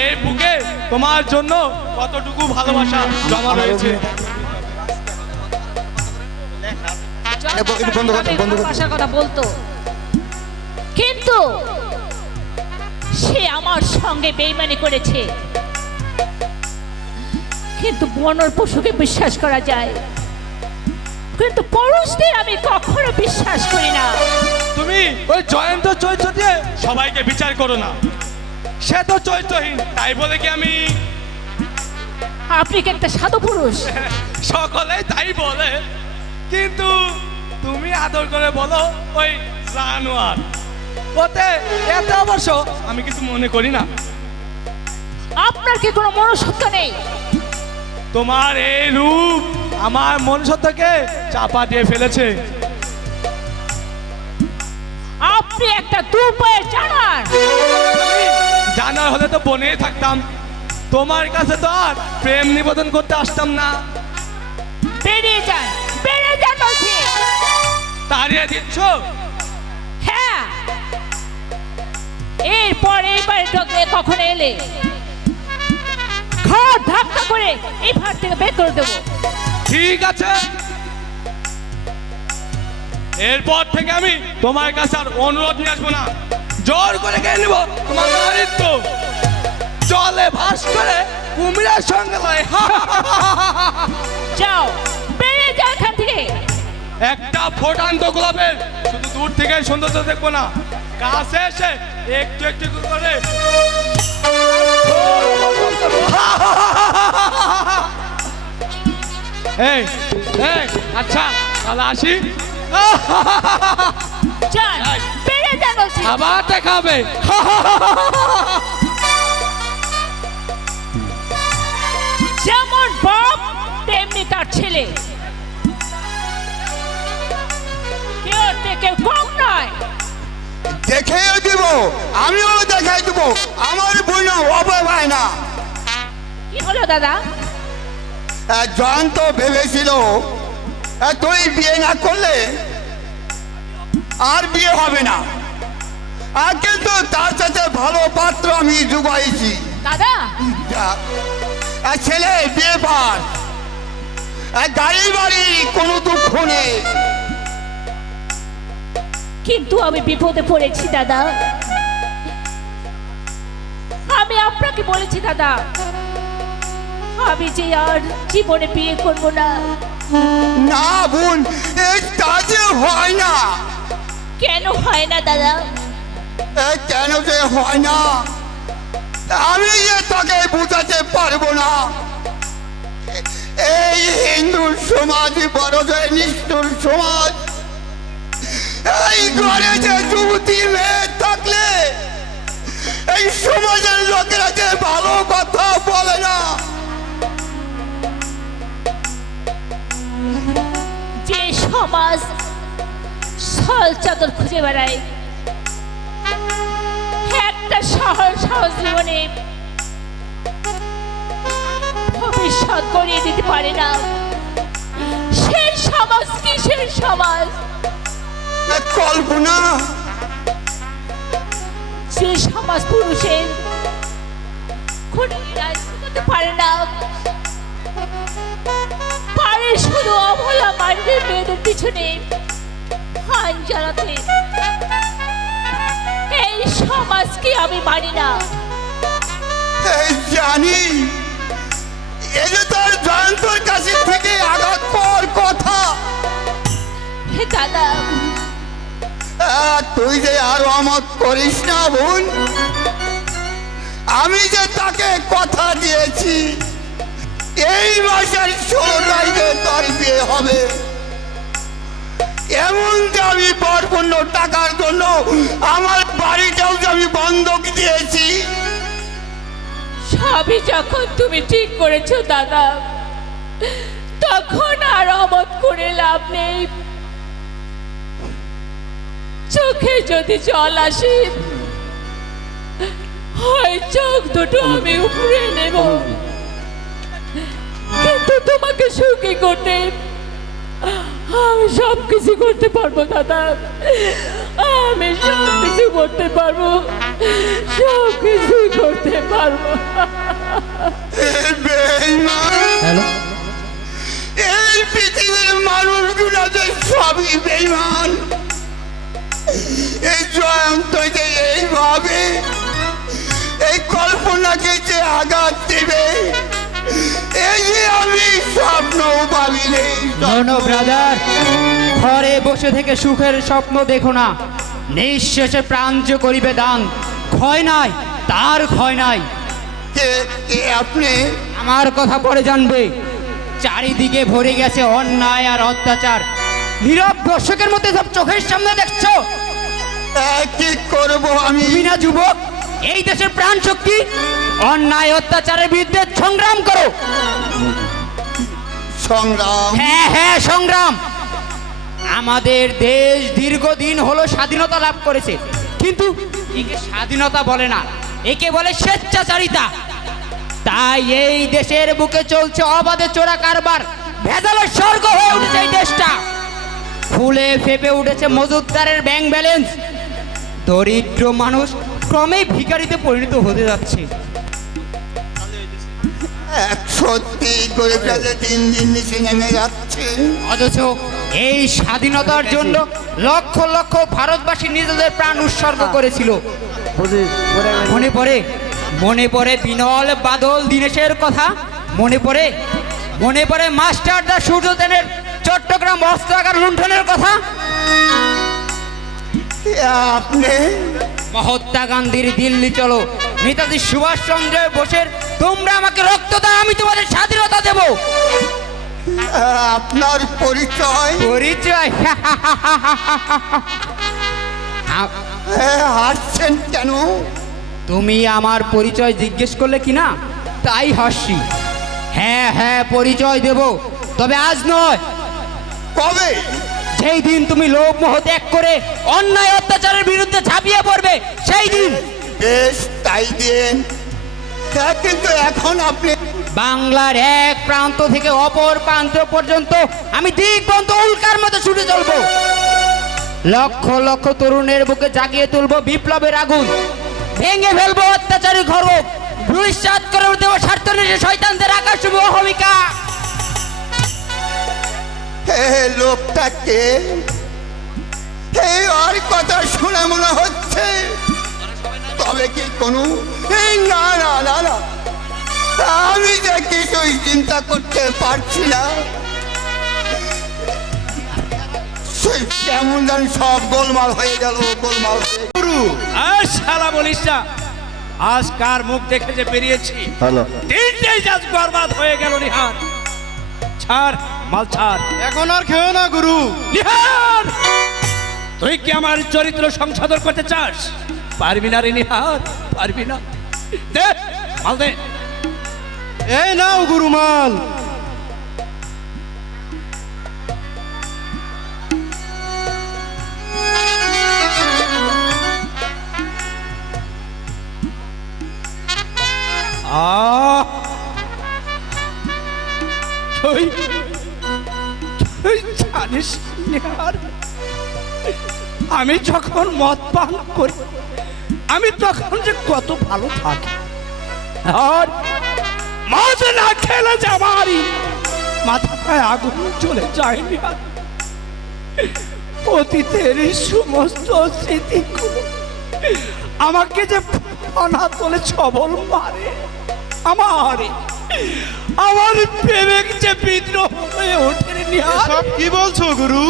এই বুকে তোমার জন্য কতটুকু ভালোবাসা জমা রয়েছে। ভালোবাসার কথা বলতো, কিন্তু সে আমার সঙ্গে বেইমানি করেছে। কিন্তু বনর পশুকে বিশ্বাস করা যায়, কিন্তু পুরুষদের আমি কখনো বিশ্বাস করি না। তুমি ওই জয়ন্ত চরিত্র দিয়ে সবাইকে বিচার করো না। সে তো চরিত্রহীন, তাই বলে কি আমি? আপনি কি একটা সাধু পুরুষ? সকলেই তাই বলে, কিন্তু তুমি আদর করে বলো ওই জানোয়ার। ওতে এতে অবশ্য আমি কিছু মনে করি না। আপনার কি কোনো মনুষ্যত্ব নেই? তোমার এই রূপ আমার মনুষ্যত্বকে চাপা দিয়ে ফেলেছে। আপনি একটা দুপায়ের জানোয়ার। জানার হলে তো বনেই থাকতাম, তোমার কাছে তো আর প্রেম নিবেদন করতে আসতাম না। বেরিয়ে যান, বেরিয়ে যান বলছি। তাড়িয়ে দিচ্ছ? হ্যাঁ, এরপর এই বাড়িটাকে কখন এলে ঘর ধাক্কা করে এই ভাড় থেকে বের করে দেবো। ঠিক আছে, এরপর থেকে আমি তোমার কাছে আর অনুরোধ নিয়ে আসবো না। জোর করে খেয়ে নিব তোমার নারীত্ব। জলে ভাস করে কুমিরের সঙ্গে লয়। যাও, বেরিয়ে যাও এখান থেকে। একটা ফোটান্ত গোলাপের শুধু দূর থেকে সৌন্দর্য দেখবো না, কাছে এসে একটু একটু করে এই এই আচ্ছা তাহলে আসি। যান, বেরিয়ে যান বলছি। আবার দেখাবে। যেমন বাপ তেমনি তার ছেলে, কেউ থেকে কম নয়। দেখিয়ে দিব, আমিও দেখাই দিব। আমার বোন অভাব হয় না। কি হলো দাদা? জয়ন্ত ভেবেছিল তুই বিয়ে না করলে আর বিয়ে হবে না, আর কিন্তু তার সাথে ভালো পাত্র আমি জুগাইছি। দাদা, ছেলে বিয়ে পান, গাড়ি বাড়ি কোনো দুঃখ নেই। কিন্তু আমি বিপদে পড়েছি দাদা। আমি আপনাকে বলেছি দাদা, আমি যে আর জীবনে বিয়ে করব না। না বোন, তা যে হয় না। কেন হয় না দাদা? কেন যে হয় না আমি যে তোকে বুঝাতে পারবো না। এই হিন্দু সমাজ বড় যে নিষ্ঠুর সমাজ। এই ঘরে যে যুবতী মেয়ে থাকলে এই সমাজের লোকেরা যে ভালো কথা বলে না। যে সমাজ ছল চাদর খুঁজে বেড়ায়, একটা সহজ সহজ জীবনে ভবিষ্যৎ গড়িয়ে দিতে পারে না, সেই সমাজ কিসের সমাজ? কল্পনা, যে সমাজ পুরুষের খুঁড়ে রাজনীতি করতে পারে না, পারে এই শুধু অবলা মায়েদের মেয়েদের পিছনে হান জ্বালাতে এই সমাজকে আমি মানি না। জানি এই যে তোর জয়ন্তর কাছে থেকে আঘাত পাওয়ার কথা, হে দাদা, তুই যে আর অমত করিস না বোন। আমি যে তাকে কথা দিয়েছি এই মাসের 16 তারিখে তোর বিয়ে হবে, এমন যে আমি পরপূর্ণ টাকার জন্য আমার বাড়িটাও যে আমি বন্ধক দিয়েছি। সবই যখন তুমি ঠিক করেছো দাদা, তখন আর অমত করে লাভ নেই। চোখে যদি জল আসে হয় চোখ দুটো আমি উপরে নেব, কিন্তু তোমাকে সুখী করতে আমি সব কিছু করতে পারবো দাদা, আমি সব কিছু করতে পারবো, সব কিছু করতে পারবো। এই পৃথিবীর মানুষগুলো যে সবই বেঈমান। এই জয়ন্ত যে এইভাবে এই কল্পনাকে যে আঘাত দেবে, এই যে আমি স্বপ্ন ভাবি নেই। ব্রাদার, ঘরে বসে থেকে সুখের স্বপ্ন দেখো না, নিঃশেষে প্রাণ যে করিবে দান, ক্ষয় নাই তার ক্ষয় নাই। আপনি আমার কথা পরে জানবে। চারিদিকে ভরে গেছে অন্যায় আর অত্যাচার, নীরব দর্শকের মধ্যে সব চোখের সামনে দেখছো। কি করবো আমি? তুমি না যুবক, এই দেশের প্রাণ শক্তি, অন্যায় অত্যাচারের বিরুদ্ধে সংগ্রাম করো। সংগ্রাম? হ্যাঁ হ্যাঁ সংগ্রাম। আমাদের দেশ দীর্ঘদিন হলো স্বাধীনতা লাভ করেছে, কিন্তু একে স্বাধীনতা বলে না, একে বলে স্বেচ্ছাচারিতা। তাই এই দেশের বুকে চলছে অবাধে চোরা কারবার, ভেজালের স্বর্গ হয়ে উঠেছে এই দেশটা। ফুলে ফেপে উঠেছে মজুদদারের ব্যাংক ব্যালেন্স, দরিদ্র মানুষ ক্রমে ভিখারিতে পরিণত হতে যাচ্ছে। সত্যি করে দিন দিন নিচে নেমে যাচ্ছে। অথচ এই স্বাধীনতার জন্য লক্ষ লক্ষ ভারতবাসী নিজেদের প্রাণ উৎসর্গ করেছিল। মনে পড়ে বিনল বাদল দীনেশের কথা, মনে পড়ে মাস্টারদা সূর্যসেনের চট্টগ্রাম অস্ত্রাগার লুণ্ঠনের কথা। আপনি মহাত্মা গান্ধীর দিল্লি চলো, নেতাজি সুভাষ চন্দ্র বোসের তোমরা আমাকে রক্ত দাও, আমি তোমাদের স্বাধীনতা দেব। আপনার পরিচয়? হাসছেন কেন? তুমি আমার পরিচয় জিজ্ঞেস করলে কিনা, তাই হাসি। হ্যাঁ হ্যাঁ পরিচয় দেব, তবে আজ নয়। কবে? সেই দিন তুমি লোভ মোহ ত্যাগ করে অন্যায় অত্যাচারের বিরুদ্ধে ঝাঁপিয়ে পড়বে, সেই দিন। বেশ, তাই দিন। কিন্তু এখন আপনি বাংলার এক প্রান্ত থেকে অপর প্রান্ত পর্যন্ত আমি দিগন্ত উল্কার মতো ছুটে চলবো। লক্ষ লক্ষ তরুণের বুকে জাগিয়ে তুলবো বিপ্লবের আগুন, ভেঙে ফেলবো অত্যাচারী খড়গ, ভূমিষ্ঠ করে দেবো স্বার্থনিষ্ঠ শয়তানদের আকাশ ভূমিকা। লোকটাকে আর কথা শুনে মনে হচ্ছে, তবে কি কোনো না না না না, আমি যে কিছুই চিন্তা করতে পারছি না। কেমন যেন সব গোলমাল হয়ে গেল, গোলমাল। গুরু আজ শালা বলিস না, আজ কার মুখ দেখে যে বেরিয়েছি, তিনটেই আজ বরবাদ হয়ে গেল। নিহার ছাড়, মাল ছাড়। এখন আর খেও না গুরু। নিহার, তুই কি আমার চরিত্র সংশোধন করতে চাস? পারবি না রে নিহার, পারবি না। দে মাল দে। এই নাও গুরু মাল। তুই জানিস নিহার, আমি যখন মদ পান করি আমি তখন যে কত ভালো থাকি, আর মদ না খেলে যে আমারই মাথায় আগুন চলে যায়নি আর অতীতের এই সমস্ত স্মৃতিগুলো আমাকে যে অনা তোলে ছবল মারে আমার বিবেক যে বিদ্রোহ হয়ে ওঠে সব কি বলছো গুরু?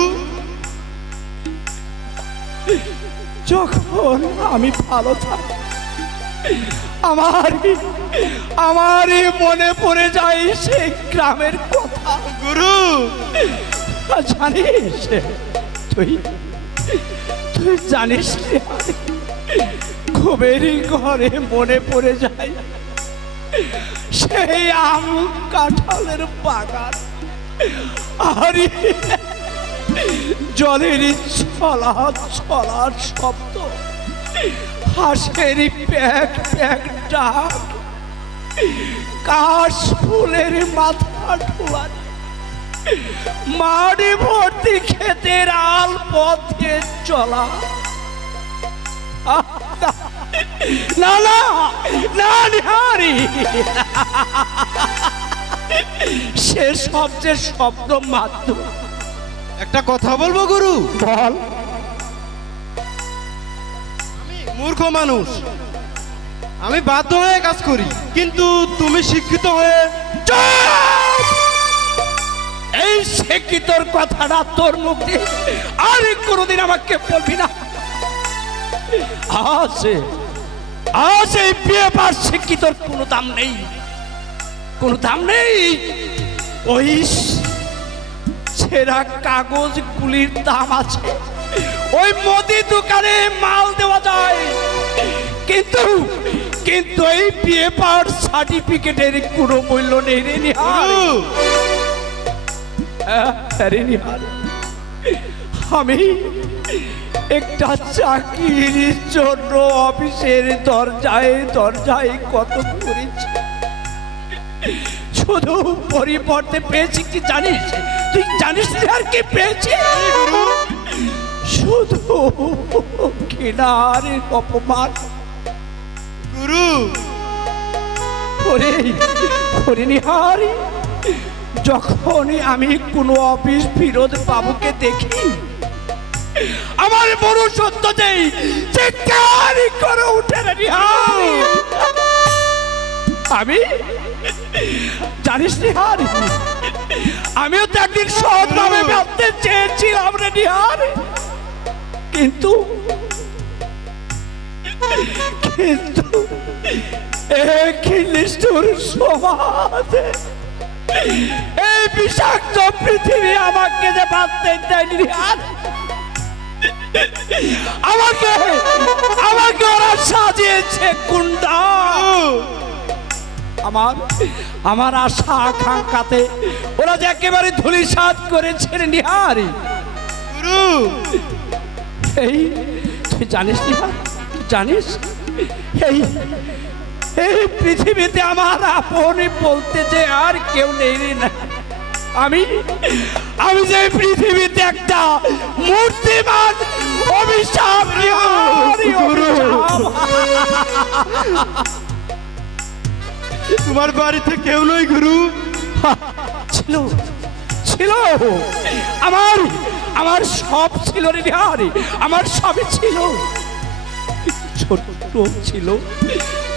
যখন আমি ভালো থাকি আমারই মনে পড়ে যায় সেই গ্রামের কথা গুরু জানিস তুই জানিস খুবেরই ঘরে মনে পড়ে যায় সেই আম কাঁঠালের বাগান আর জলের ছলার শব্দ হাঁসের প্যাক ডাক কাশ ফুলের মাথা ঢোলা মাটি ভর্তি ক্ষেতের আল পথে চলা নিহারি সে সব যে শব্দ মাত্র। একটা কথা বলবো গুরু? বল। আমি মূর্খ মানুষ, আমি বাধ্য হয়ে কাজ করি, কিন্তু তুমি শিক্ষিত হয়ে এই শিক্ষিতর কথাটা তোর মুখে আর কোনোদিন আমাকে বলবি না। আজ এই বিয়ে পাশ শিক্ষিতর কোনো দাম নেই, ওই ছেঁড়া কাগজগুলির দাম আছে, ওই মুদি দোকানে মাল দেওয়া যায়, কিন্তু এই বিয়ে পাশ সার্টিফিকেটের কোনো মূল্য নেই রে নিহারি। আমি একটা চাকরির জন্য অফিসের দরজায় কত করেছি, শুধু পরিবর্তে পেয়েছি কি জানিস? তুই জানিস আর কি পেয়েছি? শুধু ঘৃণার অপমান। গুরু নিহারি, যখনই আমি কোনো অফিস ফিরোজ বাবুকে দেখি আমার বড় সত্য নেই যে কারি করে উঠে রে নিহারি। আমি জানিস নিহারি, আমিও তো একদিন সৎভাবে ভাবতে চেয়েছিলাম রে নিহারি, কিন্তু নিষ্ঠুর সমাজে এই বিষাক্ত পৃথিবী আমাকে যে বাঁধতে দেয়নি আর আমাকে ওরা সাজিয়েছে গুন্ডা। আমার আশা আকাঙ্ক্ষাতে ওরা যে একেবারে ধূলিসাৎ করেছে নিহারি। গুরু এই তুই জানিস নিহারি, জানিস এই পৃথিবীতে আমার আপন বলতে যে আর কেউ নেই না। আমি যে পৃথিবীতে একটা মূর্তিমান অভিশাপ। তোমার বাড়িতে কেউ নয় গুরু? ছিল আমার সব ছিল রে নিহারি, আমার সবই ছিল। ছোট্ট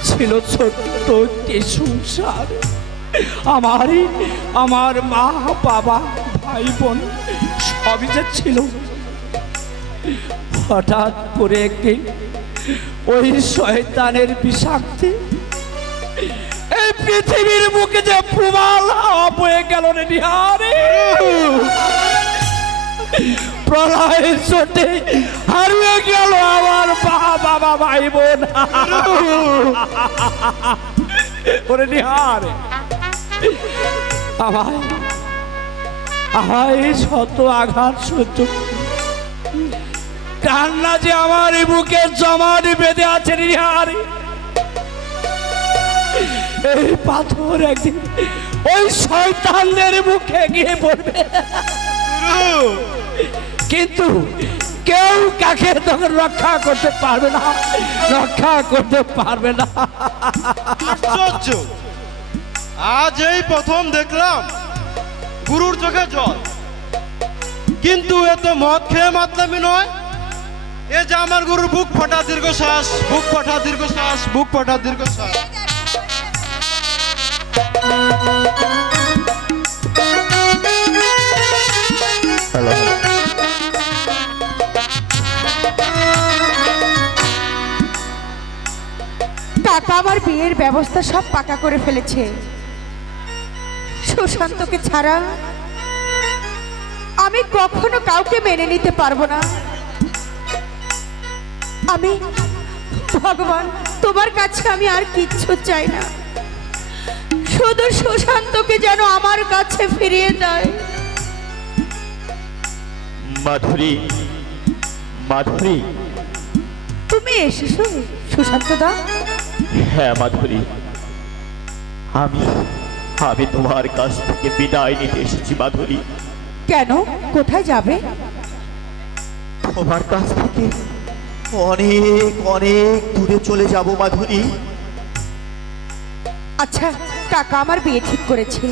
ছিল ছোট্ট একটি সংসার, আমার মা বাবা ভাই বোন সবই যে ছিল। হঠাৎ করে একদিন ওই শয়তানের বিষাক্তি এই পৃথিবীর বুকে যে প্রবাল হাওয়া বয়ে গেল রে নিহারি। প্রলয়ের চোটে হারিয়ে গেল আমার বাবা ভাই বোন। ওরে নিহারি, আমায় শত আঘাত সহ্য, কান্না যে আমার বুকে জমানি বেঁধে আছে নিহারি। এই পাথর একদিন ওই শয়তানদের মুখে গিয়ে পড়বে, কিন্তু কেউ কাকে তখন রক্ষা করতে পারবে না। আশ্চর্য, আজ এই প্রথম দেখলাম গুরুর চোখে জল। কিন্তু এ তো মদ খেয়ে মাতলামি নয়, এ যে আমার গুরুর বুক ফাটা দীর্ঘশ্বাস, বুক ফাটা দীর্ঘশ্বাস, বুক ফাটা দীর্ঘশ্বাস। কাকা আমার বিয়ের ব্যবস্থা সব পাকা করে ফেলেছে। সুশান্তকে ছাড়া আমি কখনো কাউকে মেনে নিতে পারবো না। আমি ভগবান তোমার কাছে আমি আর কিচ্ছু চাই না, শুধু সুশান্তকে যেন আমার কাছে ফিরিয়ে দেয়। মাধুরী, মাধুরী, তুমি এসেছো সুশান্ত দা? হ্যাঁ মাধুরী, আমি তোমার কাছ থেকে বিদায় নিতে এসেছি মাধুরী। কেন, কোথায় যাবে? তোমার কাছ থেকে অনেক অনেক দূরে চলে যাব মাধুরী। আচ্ছা, কাকা আমার বিয়ে ঠিক করেছে,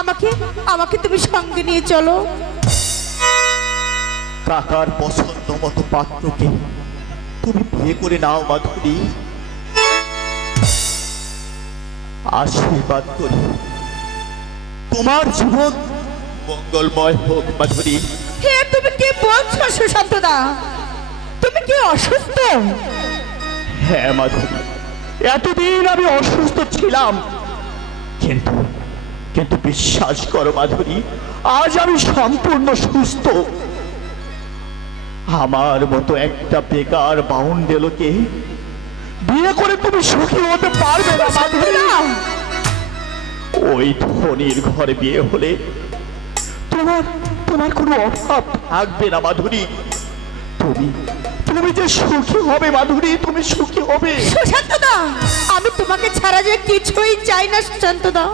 আমাকে আমাকে তুমি সঙ্গে নিয়ে চলো। কাকার পছন্দ মতো পাত্রকে তুমি বিয়ে করে নাও মাধুরী। আশীর্বাদ করি তোমার জীবন মঙ্গলময় হোক মাধুরী। হে, তুমি কি বলছো সুশান্ত দা? তুমি কি অসুস্থ? হ্যাঁ মাধুরী, এতদিন আমি অসুস্থ ছিলাম, কিন্তু কিন্তু বিশ্বাস করো মাধুরী, আজ আমি সম্পূর্ণ সুস্থ। আমার মতো একটা বেকার বাউন্ডেলোকে বিয়ে করে তুমি সুখী হতে পারবে না মাধুরী। ওই ধনির ঘরে বিয়ে হলে তোমার তোমার কোনো অভাব থাকবে না মাধুরী। তুমি যে সুখী হবে মাধুরী, তুমি সুখী হবে। সুশান্ত দা, আমি তোমাকে ছাড়া যে কিছুই চাই না সুশান্ত দা,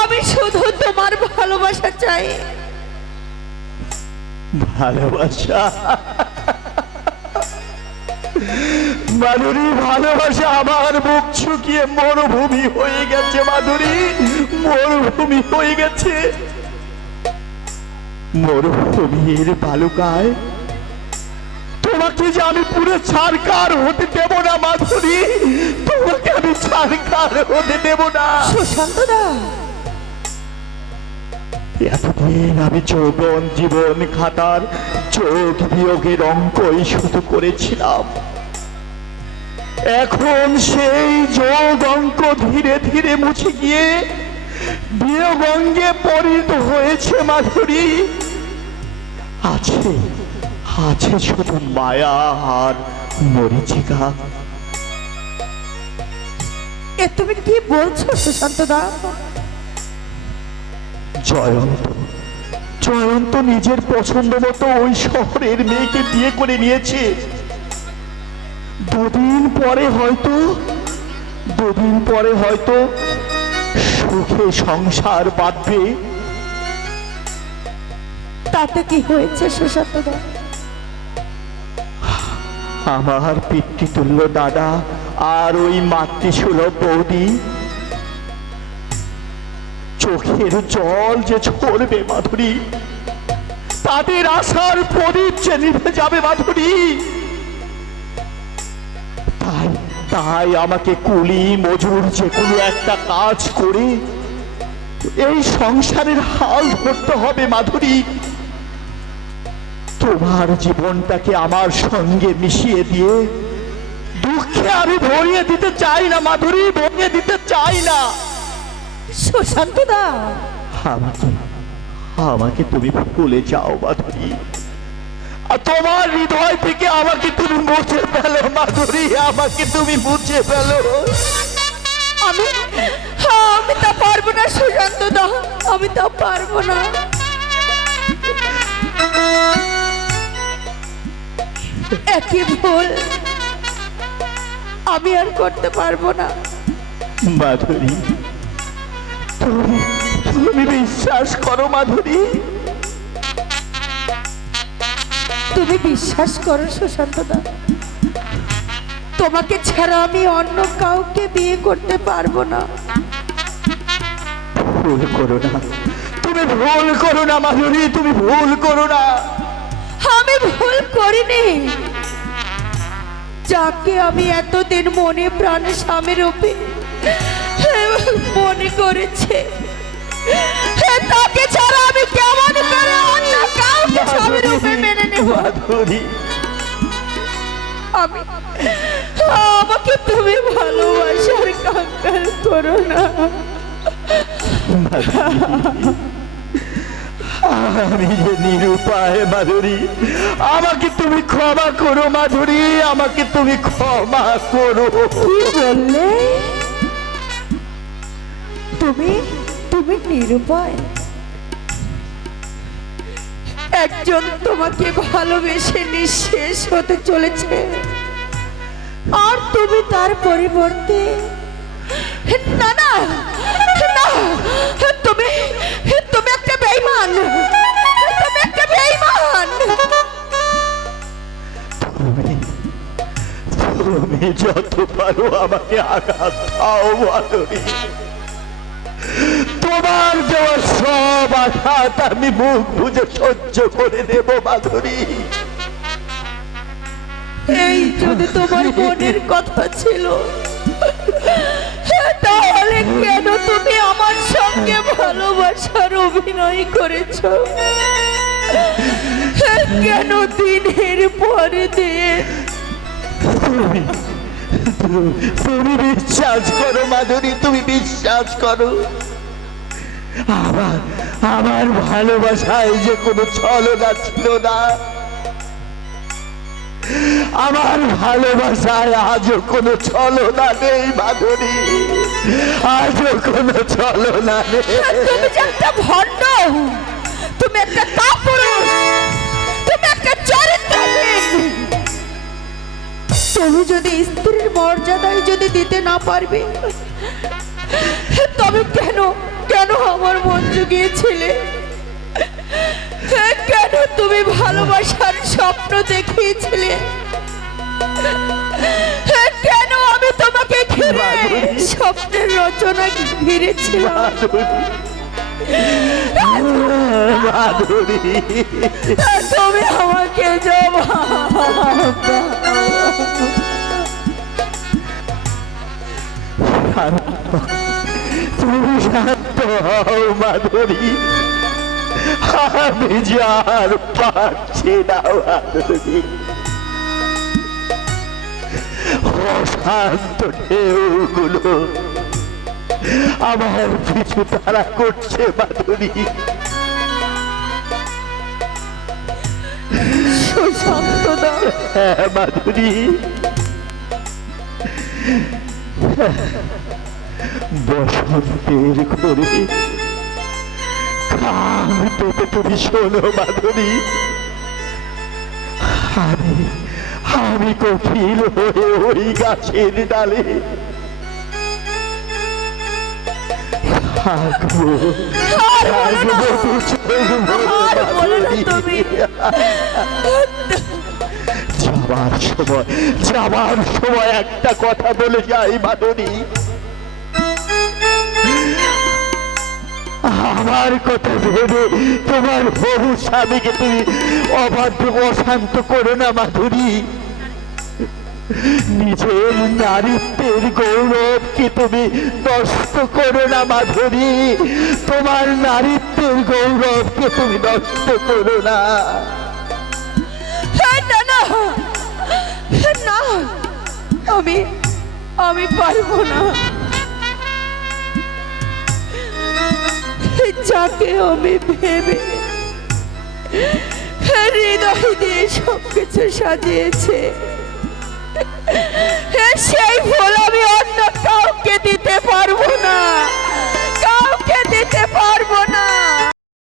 আমি শুধু তোমার ভালোবাসা চাই। ভালোবাসা মাধুরী, ভালোবাসা আমার বুক শুকিয়ে মরুভূমি হয়ে গেছে মাধুরী, মরুভূমি হয়ে গেছে। মরুভূমির বালুকায় তোমাকে যে আমি পুরো ছারকার হতে দেব না মাধুরী, তোমাকে আমি ছারকার হতে দেব না। সুশান্ত দা, এতদিন আমি যৌবন জীবন খাতার যোগ বিয়োগের অঙ্কই শুধু করেছিলাম, এখন সেই যোগ অঙ্ক ধীরে ধীরে মুছে গিয়ে বিয়োগ অঙ্গে পরিণত হয়েছে মাধুরী। আছে আছে শুধু মায়া আর মরিচিকা। এ তুমি কি বলছো সুশান্ত দা? জয়ন্ত নিজের পছন্দ মতো ওই শহরের মেয়েকে বিয়ে করে নিয়েছে। দুদিন পরে হয়তো সুখে সংসার বাঁধবে। তাতে কি হয়েছে সুশান্ত দা? আমার পিতৃতুল্য দাদা আর ওই মাতৃসুলভ বৌদি চোখের জল যে ঝরবে মাধুরী, তাদের আশার প্রদীপ যে নিভে যাবে মাধুরী। তাই আমাকে কুলি মজুর যে কোনো একটা কাজ করে এই সংসারের হাল ধরতে হবে মাধুরী। তোমার জীবনটাকে আমার সঙ্গে মিশিয়ে দিয়ে দুঃখে আমি ভরিয়ে দিতে চাই না মাধুরী, ভরিয়ে দিতে চাই না। সুশান্ত দা, আমাকে তুমি ভুলে যাও মাধুরী, আর তোমার হৃদয় থেকে আমাকে তুমি মুছে ফেলো মাধুরী, আমাকে তুমি মুছে ফেলো। আমি তা পারবো না সুশান্ত দা, আমি তা পারবো না। একই ভুল আমি আর করতে পারবো না মাধুরী। তুমি বিশ্বাস করো মাধুরী, তুমি বিশ্বাস করো সুশান্ত দা, তোমাকে ছাড়া আমি অন্য কাউকে বিয়ে করতে পারবো না। ভুল করো না, তুমি ভুল করো না মাধুরী, তুমি ভুল করো না। আমি ভুল করিনি। যাকে আমি এতদিন মনে প্রাণে স্বামী রূপে মনে করেছে, তাকে ছাড়া আমি কেমন করে অন্য কাউকে স্বামী রূপে মেনে নেব? মাধুরী, আমাকে তুমি ভালোবাসার কাঙ্গাল করো না। আমি যে নিরুপায় মাধুরী, আমাকে তুমি ক্ষমা করো মাধুরী, আমাকে তুমি ক্ষমা করো। কি বললে তুমি? তুমি নিরুপায়? একজন তোমাকে ভালোবেসে নিঃশেষ হতে চলেছে, আর তুমি তার পরিবর্তে না না না, তুমি তুমি একটা বেঈমান, তুমি একটা বেঈমান। তুমি যত পারো আমাকে আঘাত দাও মাধুরী, তোমার দেওয়া সব আঘাত আমি মুখ বুঝে সহ্য করে দেব মাধুরী। এই যদি তোমার মনের কথা ছিল, তাহলে কেন তুমি আমার সঙ্গে ভালোবাসার অভিনয় করেছো? কেন দিনের পরে দিন? তুমি বিশ্বাস করো মাধুরী, তুমি বিশ্বাস করো, আমার ভালোবাসায় যে কোনো ছলনা ছিল না, আমার ভালোবাসায় আজও কোনো ছলনা নেই মাধুরী, আজও কোনো ছলনা নেই। তুমি যে একটা ভণ্ড, তুমি একটা কাপুরুষ, তুমি একটা চরিত্রহীন। তুমি যদি স্ত্রীর মর্যাদায় যদি দিতে না পারবে, তবে কেন কেন আমার মন জুগিয়েছিলে? কেন তুমি ভালোবাসার স্বপ্ন দেখিয়েছিলে? কেন আমি তোমাকে ঘিরে স্বপ্নের রচনা ঘিরেছিলাম? মাধুরী, তুমি আমাকে জবাব তুমি শান্ত হও মাধুরী, আমি যার পারছি না মাধুরী। অশান্ত ঢেউগুলো আমার পিছু তারা করছে মাধুরী। হ্যাঁ মাধুরী, বসন্তের ঘরে কান পেতে তুমি শোনো মাধুরী, আমি কফিল হয়ে ওই গাছের ডালে যাবার সময় একটা কথা বলে যাই মাধুরী, আমার কথা ভেবে তোমার বহু স্বামীকে তুমি অবাধ্য অশান্ত করো না মাধুরী। নিজের নারীত্বের গৌরবকে তুমি নষ্ট করো না মাধুরী, তোমার নারীত্বের গৌরবকে তুমি নষ্ট করো না। না, আমি পারবো না। যাকে আমি ভেবে হৃদয় দিয়ে সবকিছু সাজিয়েছে, সেই